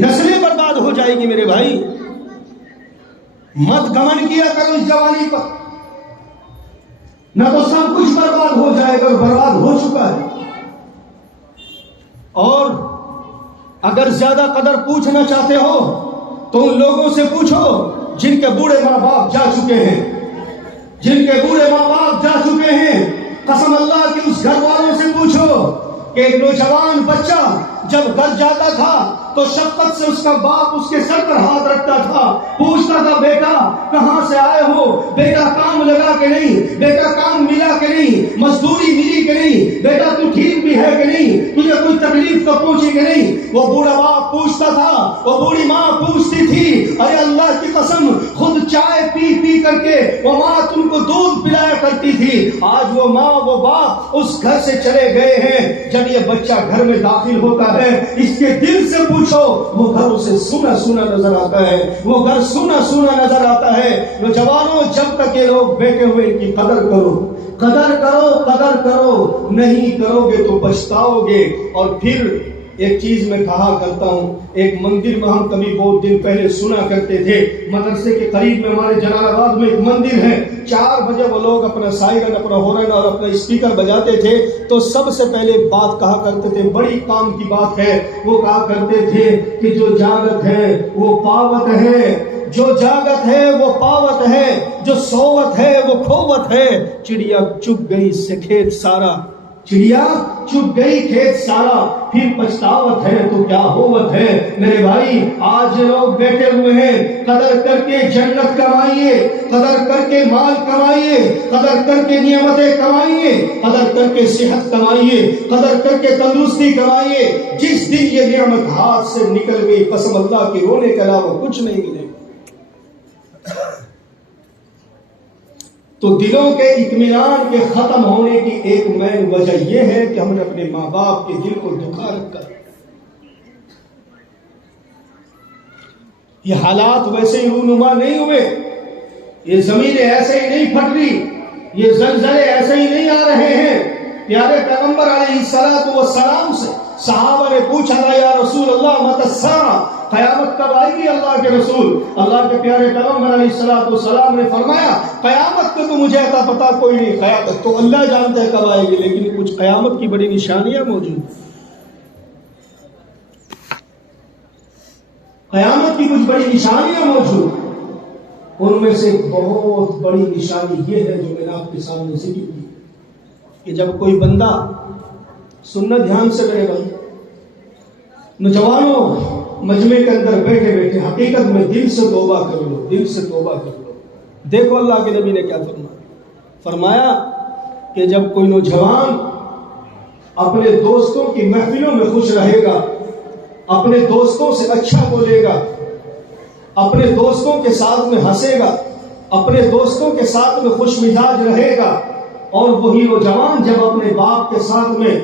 نسلیں برباد ہو جائے گی. میرے بھائی مت گمن کیا کرو اس جوانی پر، نہ تو سب کچھ برباد ہو جائے گا، برباد ہو چکا ہے. اور اگر زیادہ قدر پوچھنا چاہتے ہو تو ان لوگوں سے پوچھو جن کے بوڑھے ماں باپ جا چکے ہیں، جن کے بوڑھے ماں باپ جا چکے ہیں. قسم اللہ کی اس گھر والوں سے پوچھو کہ ایک نوجوان بچہ جب گھر جاتا تھا تو شفقت سے اس کا باپ اس کے سر پر ہاتھ رکھتا تھا، پوچھتا تھا بیٹا کہاں سے آئے ہو، بیٹا کام لگا کہ نہیں، بیٹا کام ملا کہ نہیں، مزدوری ملی کہ نہیں، بیٹا تو ٹھیک بھی ہے کہ نہیں، تجھے کوئی تکلیف تو پہنچی کہ نہیں. وہ بوڑھا باپ پوچھتا تھا، وہ بوڑھی ماں پوچھتی تھی. ارے اللہ کی قسم خود چائے پی پی کر کے وہ ماں تم کو دودھ پلایا کرتی تھی. آج وہ ماں وہ باپ اس گھر سے چلے گئے ہیں. جب یہ بچہ گھر میں داخل ہوتا ہے اس کے دل سے پوچھو وہ گھر اسے سونا سونا نظر آتا ہے، وہ گھر سونا سونا نظر آتا ہے. نوجوانوں جب تک یہ لوگ بیٹھے ہوئے ان کی قدر کرو، قدر کرو، قدر کرو. نہیں کرو گے تو پچھتاؤ گے. اور پھر ایک چیز میں کہا کرتا ہوں، ایک مندر میں ہم کبھی بہت دن پہلے سنا کرتے تھے، مدرسے کے قریب میں ہمارے جلال آباد میں ایک مندر ہے، 4 بجے وہ لوگ اپنا سائرن، اپنا ہورن اور اپنا اسپیکر بجاتے تھے تو سب سے پہلے بات کہا کرتے تھے، بڑی کام کی بات ہے، وہ کہا کرتے تھے کہ جو جاگت ہے وہ پاوت ہے، جو جاگت ہے وہ پاوت ہے، جو سوت ہے وہ کھوت ہے، چڑیا چپ گئی سے کھیت سارا، چڑیا چپ گئی کھیت سارا، پھر پچھتاوت ہے تو کیا ہوت ہے۔ میرے بھائی آج لوگ بیٹھے ہوئے ہیں، قدر کر کے جنت کمائیے، قدر کر کے مال کمائیے، قدر کر کے نعمتیں کمائیے، قدر کر کے صحت کمائیے، قدر کر کے تندرستی کمائیے، جس دن یہ نعمت ہاتھ سے نکل گئی قسم اللہ کے رونے کے علاوہ کچھ نہیں ملے۔ تو دلوں کے اطمینان کے ختم ہونے کی ایک مین وجہ یہ ہے کہ ہم نے اپنے ماں باپ کے دل کو دکھا رکھا۔ یہ حالات ویسے ہی رونما نہیں ہوئے، یہ زمینیں ایسے ہی نہیں پھٹ رہی، یہ زلزلے ایسے ہی نہیں آ رہے ہیں۔ پیارے پیغمبر علیہ الصلوۃ والسلام سے صحابہ نے پوچھا یا رسول اللہ متی الساعہ، قیامت کب آئے گی اللہ کے رسول؟ اللہ کے پیارے پیغمبر علیہ الصلوۃ والسلام نے فرمایا قیامت کا تو مجھے عطا پتہ کوئی نہیں، قیامت تو اللہ جانتا ہے کب آئے گی، لیکن کچھ قیامت کی بڑی نشانیاں موجود ہیں۔ قیامت کی کچھ بڑی نشانیاں موجود ہیں، ان میں سے بہت بڑی نشانی یہ ہے جو میں نے آپ کے سامنے ذکر کی کہ جب کوئی بندہ، سننا دھیان سے میرے بھائی، نوجوانوں مجمع کے اندر بیٹھے بیٹھے حقیقت میں دل سے توبہ کر لو، دل سے توبہ کر لو۔ دیکھو اللہ کے نبی نے کیا فرمایا کہ جب کوئی نوجوان اپنے دوستوں کی محفلوں میں خوش رہے گا، اپنے دوستوں سے اچھا بولے گا، اپنے دوستوں کے ساتھ میں ہنسے گا، اپنے دوستوں کے ساتھ میں خوش مزاج رہے گا، اور وہی نوجوان جب اپنے باپ کے ساتھ میں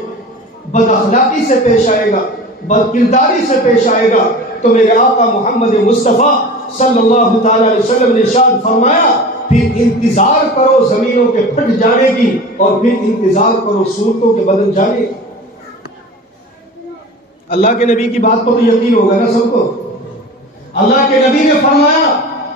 بد اخلاقی سے پیش آئے گا، بد کرداری سے پیش آئے گا، تو میرے آقا محمد مصطفیٰ صلی اللہ تعالی علیہ وسلم نے ارشاد فرمایا پھر انتظار کرو زمینوں کے پھٹ جانے کی، اور پھر انتظار کرو صورتوں کے بدل جانے کی۔ اللہ کے نبی کی بات پر تو یقین ہوگا نا سب کو۔ اللہ کے نبی نے فرمایا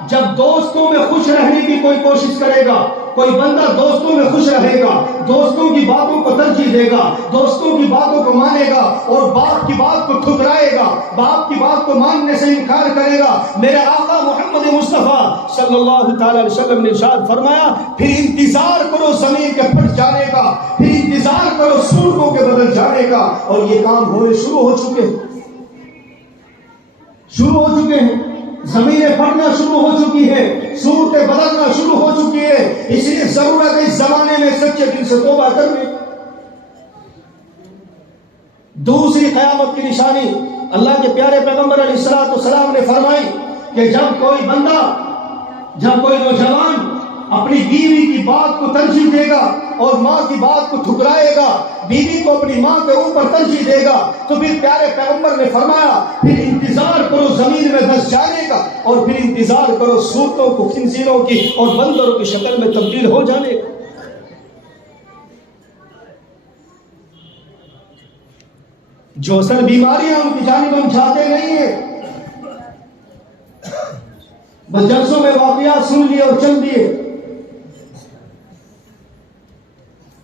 جب دوستوں میں خوش رہنے کی کوئی کوشش کرے گا، کوئی بندہ دوستوں میں خوش رہے گا، دوستوں کی باتوں کو ترجیح دے گا، دوستوں کی باتوں کو مانے گا، اور باپ کی بات کو ٹھکرائے گا، باپ کی بات کو ماننے سے انکار کرے گا، میرے آقا محمد مصطفیٰ صلی اللہ تعالی علیہ وسلم نے ارشاد فرمایا پھر انتظار کرو زمین کے پھٹ جانے کا، پھر انتظار کرو صورتوں کے بدل جانے کا۔ اور یہ کام ہونے شروع ہو چکے ہیں، زمینیں پھٹنا شروع ہو چکی ہے، صورتیں بدلنا شروع ہو چکی ہے، اس لیے ضرورت ہے اس زمانے میں سچے دل سے توبہ کرنے۔ دوسری قیامت کی نشانی اللہ کے پیارے پیغمبر علیہ الصلوۃ والسلام نے فرمائی کہ جب کوئی بندہ، جب کوئی نوجوان اپنی بیوی کی بات کو ترجیح دے گا اور ماں کی بات کو ٹھکرائے گا، بیوی کو اپنی ماں کے اوپر ترجیح دے گا، تو پھر پیارے پیغمبر نے فرمایا پھر انتظار کرو زمین میں دھس جانے کا، اور پھر انتظار کرو صورتوں کو خنزیروں کی اور بندروں کی شکل میں تبدیل ہو جانے کا۔ جو اثر بیماریاں ان کی جانب ہم چاہتے نہیں ہیں، بس جلسوں میں واقعات سن لیے اور چل دیے۔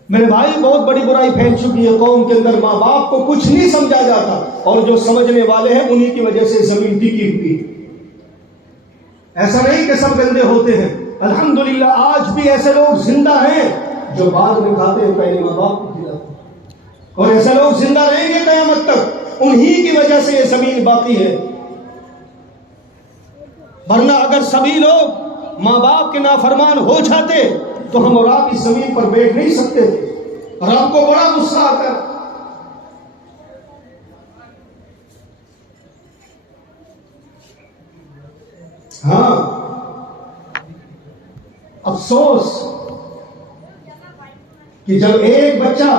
میرے بھائی بہت بڑی برائی پھیل چکی ہے قوم کے اندر، ماں باپ کو کچھ نہیں سمجھا جاتا، اور جو سمجھنے والے ہیں انہی کی وجہ سے زمین ٹکی ہوئی۔ ایسا نہیں کہ سب گندے ہوتے ہیں، الحمدللہ آج بھی ایسے لوگ زندہ ہیں جو بعد میں کھاتے ہیں پہلے ماں باپ کو کھلاتے ہیں، اور ایسے لوگ زندہ رہیں گے قیامت تک، انہی کی وجہ سے یہ زمین باقی ہے۔ ورنہ اگر سبھی لوگ ماں باپ کے نافرمان ہو جاتے تو ہم اور آپ اس زمین پر بیٹھ نہیں سکتے تھے، اور آپ کو بڑا غصہ آتا ہے۔ ہاں افسوس کہ جب ایک بچہ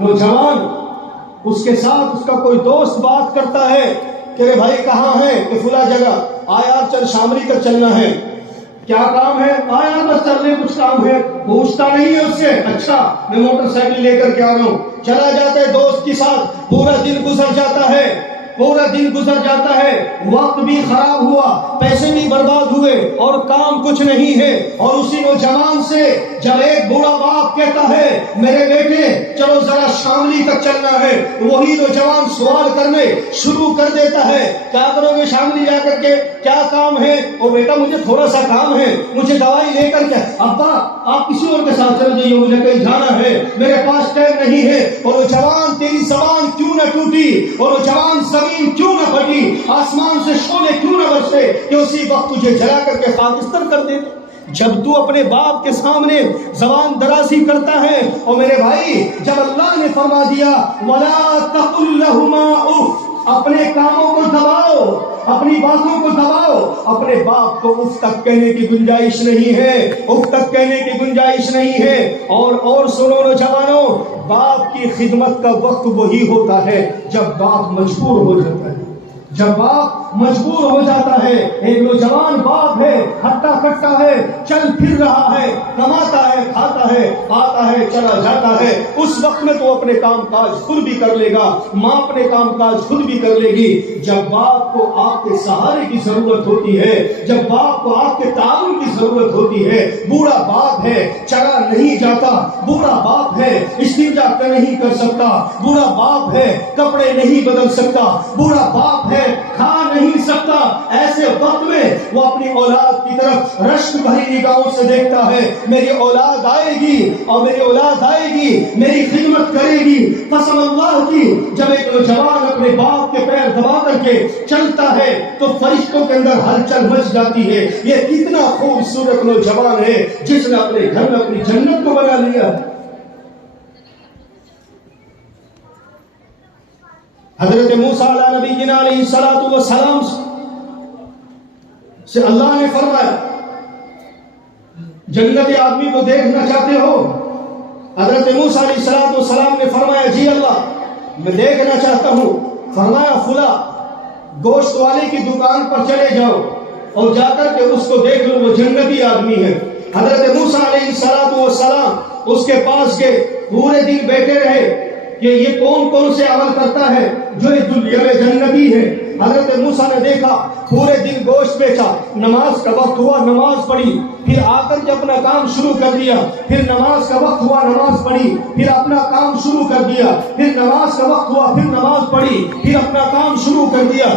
نوجوان اس کے ساتھ اس کا کوئی دوست بات کرتا ہے کہ رے بھائی کہاں ہے، کہ فلاں جگہ آیا چل شامری تک چلنا ہے، کیا کام ہے؟ آیا بس چلنے کچھ کام ہے. پوچھتا نہیں ہے اس سے. اچھا میں موٹر سائیکل لے کر کے آ رہا ہوں. چلا جاتا ہے دوست کے ساتھ. پورا دن گزر جاتا ہے. پورا دن گزر جاتا ہے. وقت بھی خراب ہوا, پیسے بھی برباد ہوئے, اور کام کچھ نہیں ہے. اور اسی نوجوان سے جب ایک بوڑھا باپ کہتا ہے میرے بیٹے چلو ذرا شاملی تک چلنا ہے, وہی نوجوان سوال کرنے شروع کر دیتا ہے. کیا کرو گے شاملی جا کر کے؟ کیا کام ہے؟ او بیٹا مجھے تھوڑا سا کام ہے, مجھے دوائی لے کر کے. ابا آپ کسی اور کے ساتھ چلے جائیے, مجھے کہیں جانا ہے, میرے پاس ٹائم نہیں ہے. اور نوجوان تیری زبان کیوں نہ ٹوٹی, اور نوجوان زمین کیوں نہ پھٹی, آسمان سے شعلے کیوں نہ برسے کہ اسی وقت تجھے جلا کر کے خاکستر کر دے. جب تو اپنے باپ کے سامنے زبان درازی کرتا ہے, اور میرے بھائی جب اللہ نے فرما دیا وَلَا تَقُلْ لَهُمَا اُفْ, اپنے کاموں کو دباؤ, اپنی باتوں کو دباؤ. اپنے باپ کو اف تک کہنے کی گنجائش نہیں ہے, اف تک کہنے کی گنجائش نہیں ہے. اور سنو نوجوانوں, باپ کی خدمت کا وقت وہی ہوتا ہے جب باپ مجبور ہو جاتا ہے. جب باپ مجبور ہو جاتا ہے. ایک نوجوان باپ ہے, ہٹا کٹا ہے, چل پھر رہا ہے, کماتا ہے, کھاتا ہے, آتا ہے, چلا جاتا ہے. اس وقت میں تو اپنے کام کاج خود بھی کر لے گا, ماں اپنے کام کاج خود بھی کر لے گی. جب باپ کو آپ کے سہارے کی ضرورت ہوتی ہے, جب باپ کو آپ کے تعاون کی ضرورت ہوتی ہے, بوڑھا باپ ہے, چلا نہیں جاتا, بوڑھا باپ ہے, استنجا نہیں کر سکتا, بوڑھا باپ ہے, کپڑے نہیں بدل سکتا, بوڑھا باپ ہے, کھا نہیں سکتا. ایسے وقت میں وہ اپنی اولاد کی طرف رشک بھری نگاہوں سے دیکھتا ہے. میری اولاد آئے گی, اور میری اولاد آئے گی, میری خدمت کرے گی. قسم اللہ کی, جب ایک نوجوان اپنے باپ کے پیر دبا کر کے چلتا ہے تو فرشتوں کے اندر ہلچل مچ جاتی ہے. یہ کتنا خوبصورت نوجوان ہے جس نے اپنے گھر میں اپنی جنت کو بنا لیا. حضرت موسیٰ علیہ نبینا علیہ الصلوۃ والسلام سے اللہ نے فرمایا جنت آدمی کو دیکھنا چاہتے ہو؟ حضرت موسیٰ علیہ الصلوۃ والسلام نے فرمایا جی اللہ میں دیکھنا چاہتا ہوں. فرمایا فلاں گوشت والے کی دکان پر چلے جاؤ اور جا کر کے اس کو دیکھ لو, وہ جنتی آدمی ہے. حضرت موسیٰ علیہ الصلوۃ والسلام اس کے پاس گئے, پورے دن بیٹھے رہے کہ یہ کون سے عمل کرتا ہے جو اس دنیا میں جنتی ہے. حضرت موسیٰ نے دیکھا, پورے دن گوشت بیچا, نماز کا وقت ہوا نماز پڑھی, پھر آ کر کے اپنا کام شروع کر دیا. پھر نماز کا وقت ہوا نماز پڑھی, پھر اپنا کام شروع کر دیا. پھر نماز کا وقت ہوا پھر نماز پڑھی, پھر اپنا کام شروع کر دیا.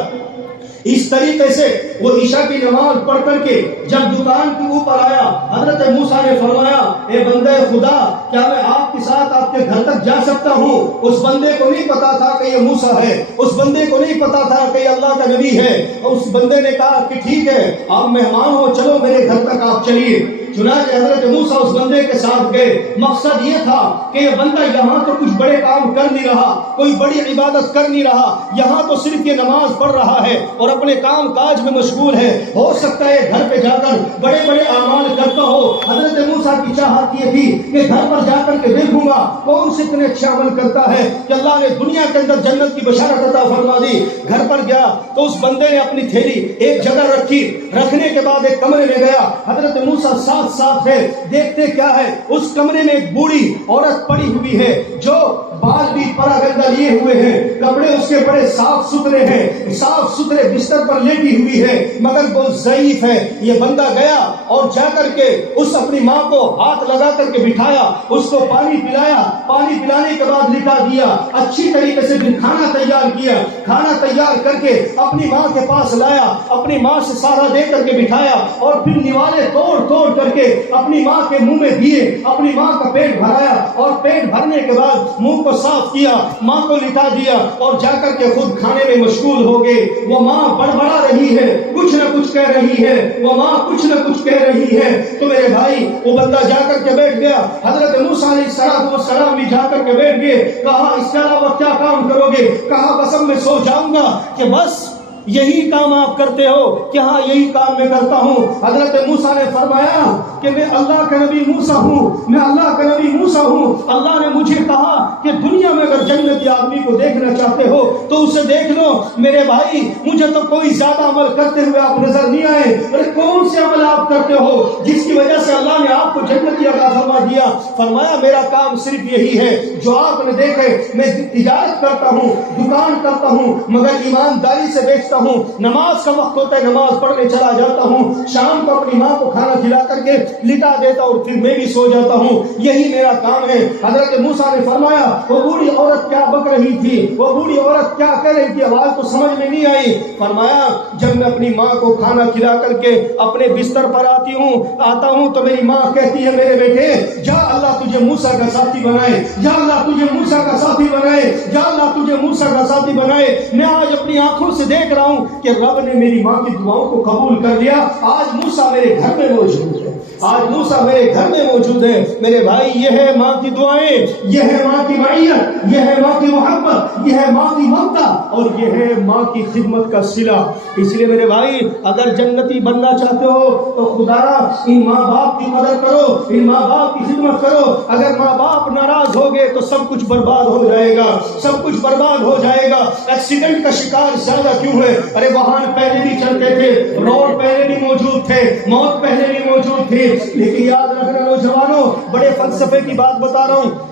اس طریقے سے وہ عشاء کی نماز پڑھ کر کے جب دکان کے اوپر آیا, حضرت موسیٰ نے فرمایا اے بندے خدا کیا میں آپ کے ساتھ آپ کے گھر تک جا سکتا ہوں؟ اس بندے کو نہیں پتا تھا کہ یہ موسیٰ ہے, اس بندے کو نہیں پتا تھا کہ یہ اللہ کا نبی ہے. اس بندے نے کہا کہ ٹھیک ہے آپ مہمان ہو, چلو میرے گھر تک آپ چلیے. چنانچہ حضرت موسیٰ اس بندے کے ساتھ گئے. مقصد یہ تھا کہ یہ بندہ یہاں تو کچھ بڑے کام کر نہیں رہا, کوئی بڑی عبادت کر نہیں رہا, یہاں تو صرف یہ نماز پڑھ رہا ہے اور اپنے کام کاج میں مشغول ہے. ہو سکتا ہے گھر پہ جا کر بڑے بڑے اعمال کرتا ہو. حضرت موسیٰ کی چاہت یہ تھی کہ گھر پر جا کر کے دیکھوں گا کون سے اتنے اچھے عمل کرتا ہے کہ اللہ نے دنیا کے اندر جنت کی بشارت عطا فرما دی. گھر پر گیا تو اس بندے نے اپنی تھیلی ایک جگہ رکھی, رکھنے کے بعد ایک کمرے میں گیا. حضرت موسیٰ ساتھ ہے, دیکھتے کیا ہے اس کمرے میں ایک بوڑھی عورت پڑی ہوئی ہے جو بال بھی پراگندہ لیے ہوئے ہیں, کپڑے اس کے بڑے صاف ستھرے ہیں, صاف ستھرے بستر پر لیٹی ہوئی ہے مگر بہت ضعیف ہے. یہ بندہ گیا اور جا کر کے اس اپنی ماں کو ہاتھ لگا کر کے بٹھایا, اس کو پانی پلایا, پانی پلانے کے بعد لٹا دیا, اچھی طریقے سے پھر کھانا تیار کیا, کھانا تیار کر کے اپنی ماں کے پاس لایا, اپنی ماں سے سارا دے کر کے بٹھایا اور پھر نوالے توڑ کر کے اپنی ماں کے منہ میں دیے, اپنی ماں کا پیٹ بھرایا اور پیٹ بھرنے کے بعد منہ کو صاف کیا, ماں کو لٹا دیا اور جا کر کے خود کھانے میں مشغول ہو گئے. وہ ماں بڑبڑا رہی ہے, کچھ نہ کچھ کہہ رہی ہے, وہ ماں کچھ نہ کچھ کہہ رہی ہے. تو میرے بھائی وہ بندہ جا کر کے بیٹھ گیا. حضرت موسیٰ علیہ السلام بھی جا کر کے بیٹھ گئے. کہا اس کے علاوہ کیا کام کرو گے؟ کہا بس میں سو جاؤں گا کہ بس یہی کام آپ کرتے ہو کہ ہاں یہی کام میں کرتا ہوں. حضرت موسیٰ نے فرمایا کہ میں اللہ کا نبی موسیٰ ہوں, میں اللہ کا نبی موسیٰ ہوں. اللہ نے مجھے کہا کہ دنیا میں اگر جنتی آدمی کو دیکھنا چاہتے ہو تو اسے دیکھ لو. میرے بھائی مجھے تو کوئی زیادہ عمل کرتے ہوئے آپ نظر نہیں آئے. ارے کون سے عمل آپ کرتے ہو جس کی وجہ سے اللہ نے آپ کو جنتی عطا فرما دیا؟ فرمایا میرا کام صرف یہی ہے جو آپ نے دیکھے. میں تجارت کرتا ہوں, دکان کرتا ہوں, مگر ایمانداری سے بیچتا ہوں. نماز کا وقت ہوتا ہے نماز پڑھنے چلا جاتا ہوں. شام کو اپنی ماں کو کھانا کھلا کر کے لٹا دیتا اور پھر میں بھی سو جاتا ہوں. یہی میرا کام ہے. حضرت موسیٰ نے فرمایا وہ بوڑھی عورت کیا بک رہی تھی, وہ بوڑھی عورت کیا کہہ رہی تھی, آواز تو سمجھ میں نہیں آئی. فرمایا جب میں اپنی ماں کو کھانا کھلا کر کے اپنے بستر پر آتا ہوں تو میری ماں کہتی ہے میرے بیٹے جا اللہ تجھے موسیٰ کا ساتھی بنائے, جا اللہ تجھے موسیٰ کا ساتھی بنائے, جا اللہ تجھے موسیٰ کا ساتھی بنائے. میں آج اپنی آنکھوں سے دیکھ رہا ہوں کہ رب نے میری ماں کی دعاؤں کو قبول کر لیا. آج موسیٰ میرے گھر میں موجود ہے, آج موسیٰ میرے گھر میں موجود ہے. میرے بھائی یہ ہے ماں کی دعائیں, یہ ہے ماں کی معیت, یہ ہے ماں کی محبت, یہ ہے ماں کی ممتا اور یہ ہے ماں کی خدمت کا صلہ. اس لیے میرے بھائی اگر جنتی بننا چاہتے ہو تو خدارا ان ماں باپ کی مدد کرو, ان ماں باپ کی خدمت کرو. اگر ماں باپ ناراض ہو گئے تو سب کچھ برباد ہو جائے گا, سب کچھ برباد ہو جائے گا. ایکسیڈنٹ کا شکار زیادہ کیوں ہے؟ ارے واہن پہلے بھی چلتے تھے, روڈ پہلے بھی موجود تھے, موت پہلے بھی موجود تھی. لیکن یاد رکھنا نوجوانوں, بڑے فلسفے کی بات بتا رہا ہوں,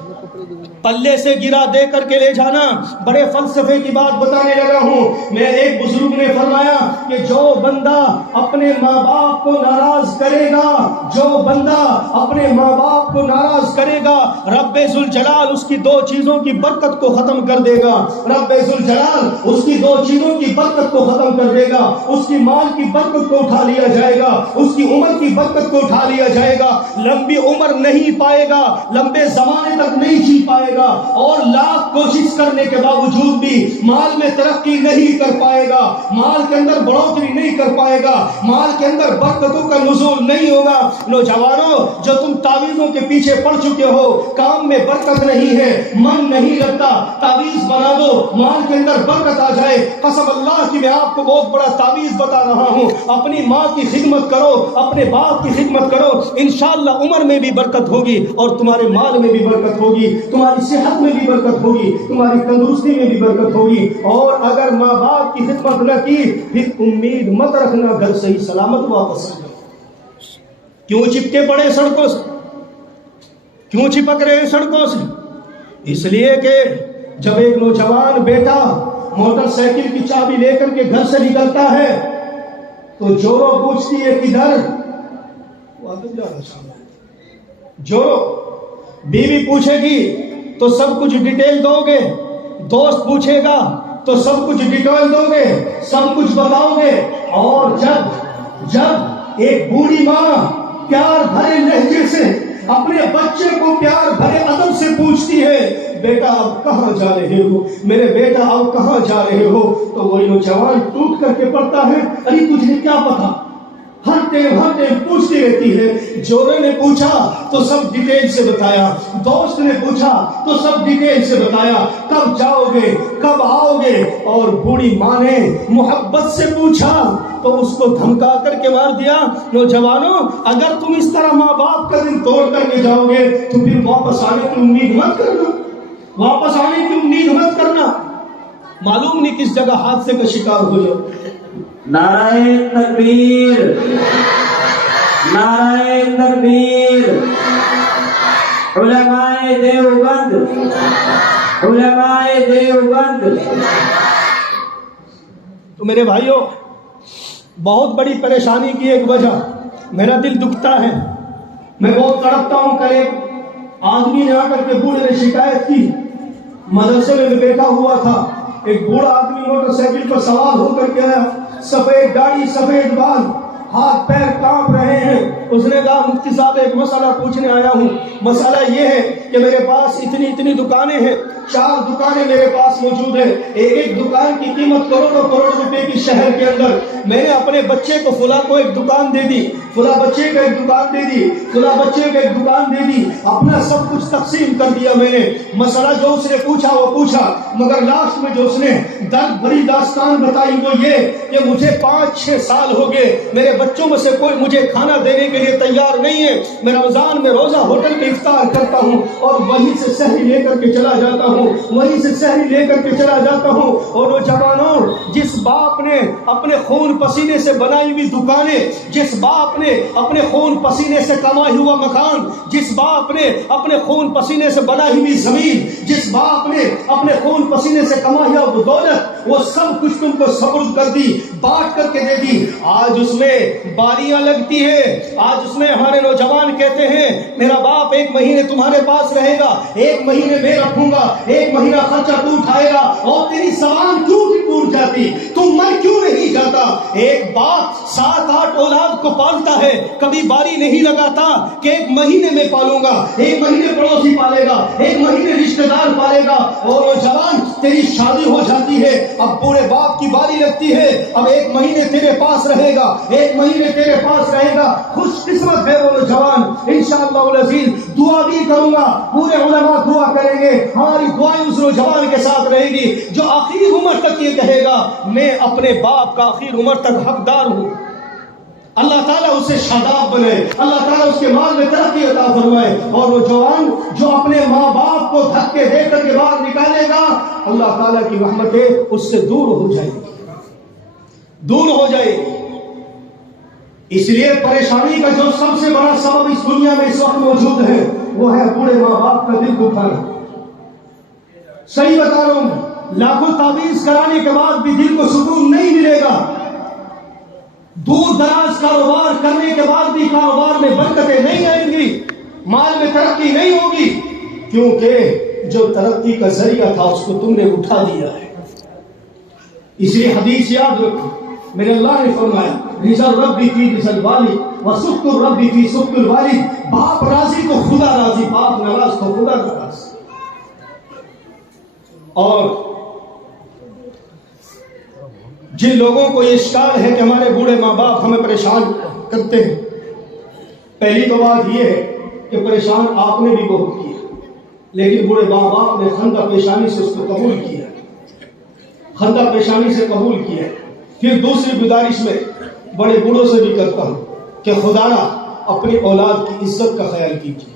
پلے سے گرا دے کر کے لے جانا, بڑے فلسفے کی بات بتانے لگا ہوں. میں ایک بزرگ نے فرمایا کہ جو بندہ اپنے ماں باپ کو ناراض کرے گا, جو بندہ اپنے ماں باپ کو ناراض کرے گا, رب ذوالجلال اس کی دو چیزوں کی برکت کو ختم کر دے گا. رب ذوالجلال اس کی دو چیزوں کی برکت کو ختم کر دے گا. اس کی مال کی برکت کو اٹھا لیا جائے گا, اس کی عمر کی برکت کو اٹھا لیا جائے گا. لمبی عمر نہیں پائے گا, لمبے زمانے تک نہیں جی پائے گا, اور لاکھ کوشش کرنے کے باوجود بھی مال میں ترقی نہیں کر پائے گا, مال کے اندر بڑھوتری نہیں کر پائے گا, مال کے اندر برکتوں کا نزول نہیں ہوگا. نوجوانوں جو تم تعویذوں کے پیچھے پڑ چکے ہو, کام میں برکت نہیں ہے, من نہیں لگتا, تعویذ بنا دو مال کے اندر برکت آ جائے. قسم اللہ کی میں آپ کو بہت بڑا تعویذ بتا رہا ہوں. اپنی ماں کی خدمت کرو, اپنے باپ کی خدمت کرو, انشاءاللہ عمر میں بھی برکت ہوگی اور تمہارے مال میں بھی برکت ہوگی, تمہاری صحت میں بھی برکت ہوگی, تمہاری تندرستی میں بھی برکت ہوگی. اور اگر ماں باپ کی خدمت نہ کی پھر امید مت رکھنا گھر سے ہی سلامت واپس آ جاؤ. کیوں چپکے پڑے سڑکوں سے, کیوں چپک رہے سڑکوں سے؟ اس لیے کہ جب ایک نوجوان بیٹا موٹر سائیکل کی چابی لے کر کے گھر سے نکلتا ہے تو جورو پوچھتی ہے کدھر, جورو بیوی پوچھے گی تو سب کچھ ڈیٹیل دو گے, دوست پوچھے گا تو سب کچھ ڈیٹیل دو گے, سب کچھ بتاؤ گے. اور جب ایک بوڑھی ماں پیار بھرے لہجے سے اپنے بچے کو پیار بھرے ادب سے پوچھتی ہے بیٹا آپ کہاں جا رہے ہو, میرے بیٹا آپ کہاں جا رہے ہو, تو وہی نوجوان ٹوٹ کر کے پڑتا ہے ارے تجھے کیا پتا, ہر ٹائم پوچھتی رہتی ہے. جورے نے پوچھا تو سب ڈیٹیل سے بتایا, دوست نے پوچھا تو سب ڈیٹیل سے بتایا, کب جاؤ گے, کب آؤ گے. اور بوڑھی ماں نے محبت سے پوچھا تو اس کو دھمکا کر کے مار دیا. نوجوانوں اگر تم اس طرح ماں باپ کا دل توڑ کر کے جاؤ گے تو پھر واپس آنے کی امید مت کرنا, واپس آنے کی امید مت کرنا, معلوم نہیں کس جگہ حادثے کا شکار ہو جاؤ. نعرہ تکبیر, نعرہ تکبیر. علماء دیوبند, علماء دیوبند. تو میرے بھائیوں بہت بڑی پریشانی کی ایک وجہ, میرا دل دکھتا ہے, میں بہت تڑپتا ہوں. کل ایک آدمی نے آ کر کے بوڑھے نے شکایت کی, مدرسے میں بیٹھا ہوا تھا, ایک بوڑھا آدمی موٹر سائیکل پر سوار ہو کر کے آیا, سفید داڑھی سفید بال, ہاتھ پیر کانپ رہے ہیں. اس نے کہا مفتی صاحب ایک مسئلہ پوچھنے آیا ہوں, مسئلہ یہ ہے کہ میرے پاس اتنی دکانیں ہیں، 4 دکانیں میرے پاس موجود ہیں، ایک دکان کی قیمت کروڑ روپے کی شہر کے اندر، میں نے اپنے بچے کو فلاں کو ایک دکان دے دی، فلاں بچے کو ایک دکان دے دی، فلاں بچے کو ایک دکان دے دی، اپنا سب کچھ تقسیم کر دیا میں نے۔ مسئلہ جو اس نے پوچھا وہ پوچھا، مگر لاسٹ میں جو اس نے درد بھری داستان بتائی وہ یہ کہ مجھے 5-6 سال ہو گئے، میرے بچوں میں سے کوئی مجھے کھانا دینے کے لیے تیار نہیں ہے، میں رمضان میں روزہ ہوٹل میں افطار کرتا ہوں اور وہیں سے سحری لے کر کے چلا جاتا ہوں، وہیں سے سحری لے کر کے چلا جاتا ہوں۔ اور نوجوانوں، جس باپ نے اپنے خون پسینے سے بنائی ہوئی دکانیں، جس باپ نے اپنے خون پسینے سے کمائی ہوا مکان، جس باپ نے اپنے خون پسینے سے بنائی ہوئی زمین، جس باپ نے اپنے خون پسینے سے کمائی ہوا وہ دولت، وہ سب کچھ تم کو سپرد کر دی، بانٹ کر کے دے دی، آج اس میں باریاں لگتی ہے، آج اس میں ہمارے نوجوان کہتے ہیں میرا باپ 1 مہینے تمہارے پاس رہے گا، 1 مہینے میں رکھوں گا، 1 مہینہ خرچہ تو اٹھائے گا، اور تیری زبان کیوں نہیں ٹوٹ جاتی، تم مر کیوں نہیں جاتا؟ ایک باپ 7-8 اولاد کو پالتا ہے، کبھی باری نہیں لگاتا کہ 1 مہینے میں پالوں گا، 1 مہینے پڑوسی پالے گا، 1 مہینے رشتہ دار پالے گا، اور وہ جوان تیری شادی ہو جاتی ہے، اب بوڑھے باپ کی باری لگتی ہے، اب 1 مہینے تیرے پاس رہے گا، 1 مہینے تیرے پاس رہے گا، خوش قسمت ہے وہ جوان۔ انشاءاللہ العزیز دعا بھی کروں گا، پورے علماء دعا کریں گے، ہماری دعائیں اس نوجوان کے ساتھ رہے گی جو آخری عمر تک یہ کہے گا میں اپنے باپ کا آخری عمر تک حقدار ہوں۔ اللہ تعالیٰ اسے شاداب بنے، اللہ تعالیٰ اس کے مال میں ترقی عطا فرمائے، اور وہ جوان جو اپنے ماں باپ کو دھکے دے کر کے باہر نکالے گا، اللہ تعالیٰ کی رحمتیں اس سے دور ہو جائے گی، دور ہو جائے گی۔ اس لیے پریشانی کا جو سب سے بڑا سبب اس دنیا میں اس وقت موجود ہے وہ ہے بوڑھے ماں باپ کا دل دکھانا۔ صحیح بتا رہا ہوں، لاکھوں تعویذ کرانے کے بعد بھی دل کو سکون نہیں ملے گا، دور دراز کاروبار کرنے کے بعد بھی کاروبار میں برکتیں نہیں آئیں گی، مال میں ترقی نہیں ہوگی، کیونکہ جو ترقی کا ذریعہ تھا اس کو تم نے اٹھا دیا ہے۔ اس لیے حدیث یاد رکھو، میرے اللہ نے فرمایا رضا الرب فی رضا الوالد وسخط الرب فی سخط الوالد، باپ راضی تو خدا راضی، باپ ناراض تو خدا ناراض۔ اور جن لوگوں کو یہ اشکال ہے کہ ہمارے بوڑھے ماں باپ ہمیں پریشان کرتے ہیں، پہلی تو بات یہ ہے کہ پریشان آپ نے بھی بہت کیا، لیکن بوڑھے ماں باپ نے خندہ پیشانی سے اس کو قبول کیا، خندہ پیشانی سے قبول کیا۔ پھر دوسری گزارش میں بڑے بوڑھوں سے بھی کرتا ہوں کہ خدا نہ اپنی اولاد کی عزت کا خیال کیجیے،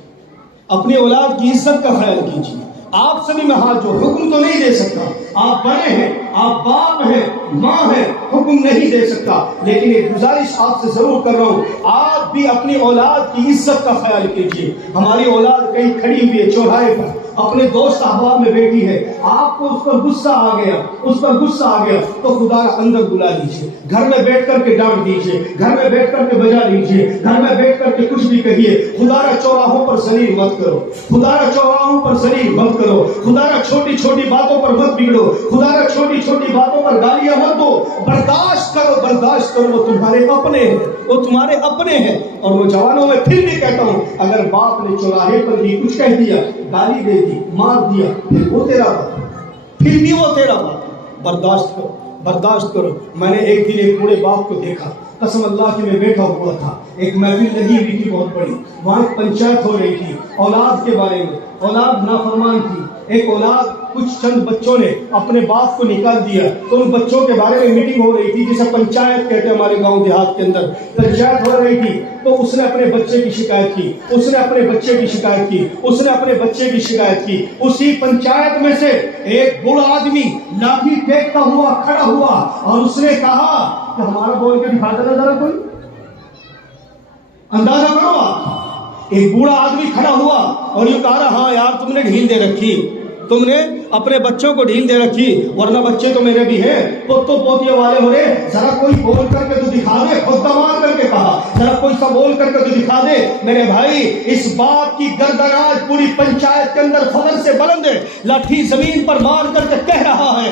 اپنی اولاد کی عزت کا خیال کیجیے۔ آپ سے بھی میں ہاتھ جو حکم تو نہیں دے سکتا، آپ بڑے ہیں، آپ باپ ہیں، ماں ہیں، حکم نہیں دے سکتا، لیکن ایک گزارش آپ سے ضرور کر رہا ہوں، آپ بھی اپنی اولاد کی عزت کا خیال کیجیے۔ ہماری اولاد کہیں کھڑی ہوئی ہے چوراہے پر، اپنے دوست احباب میں بیٹھی ہے، آپ کو اس پر غصہ آ گیا، اس پر غصہ آ گیا تو خدا کا اندر بلا دیجیے، گھر میں بیٹھ کر کے ڈانٹ دیجیے، گھر میں بیٹھ کر کے بجا لیجیے، گھر میں بیٹھ کر کے کچھ بھی کہیے، خدا کا چوراہوں پر ذلیل مت کرو، خدا کا چوراہوں پر ذلیل مت کرو، خدا کا چھوٹی چھوٹی باتوں پر مت بگڑو، خدا کا چھوٹی چھوٹی باتوں پر گالیاں مت دو، برداشت کرو، برداشت کرو، وہ تمہارے اپنے ہیں، وہ تمہارے اپنے ہیں۔ اور وہ جوانوں میں پھر بھی کہتا ہوں، اگر باپ نے چوراہے پر بھی کچھ کہہ دیا، گالی دے دی، مار دیا، پھر وہ تیرا بات، پھر بھی وہ تیرا بات، برداشت کرو، برداشت کرو۔ میں نے ایک دن ایک بوڑھے باپ کو دیکھا، قسم اللہ کی میں بیٹھا ہوا تھا، ایک محفل لگی ہوئی تھی بہت بڑی، وہاں ایک پنچایت ہو رہی تھی اولاد کے بارے میں، اولاد نافرمان تھی، ایک اولاد کچھ چند بچوں نے اپنے باپ کو نکال دیا، تو ان بچوں کے بارے میں میٹنگ ہو رہی تھی، جسے پنچایت کہتے ہیں ہمارے گاؤں دیہات کے اندر، پنچایت ہو رہی تھی، تو اس نے اپنے بچے کی شکایت کی، اس نے اپنے بچے کی شکایت کی، اس نے اپنے بچے کی شکایت کی۔ اسی پنچایت میں سے ایک بوڑھا آدمی لاٹھی ٹیکتا ہوا کھڑا ہوا اور اس نے کہا کہ ہمارا بول کے دکھا دینا ذرا، کوئی اندازہ کرو آپ، ایک بوڑھا آدمی کھڑا ہوا اور یہ کہا رہا ہاں یار تم نے ڈھیل دے رکھی، تم نے اپنے بچوں کو ڈھیل دے رکھی، ورنہ بچے تو میرے بھی ہیں، پوتوں پوتیوں والے ہو رہے، ذرا کوئی بول کر کے تو دکھا دے، خود مار کر کے کہا ذرا کوئی سا بول کر کے تو دکھا دے۔ میرے بھائی اس بات کی گردن آج پوری پنچایت کے اندر فخر سے بلند ہے، لاٹھی زمین پر مار کر کے کہہ رہا ہے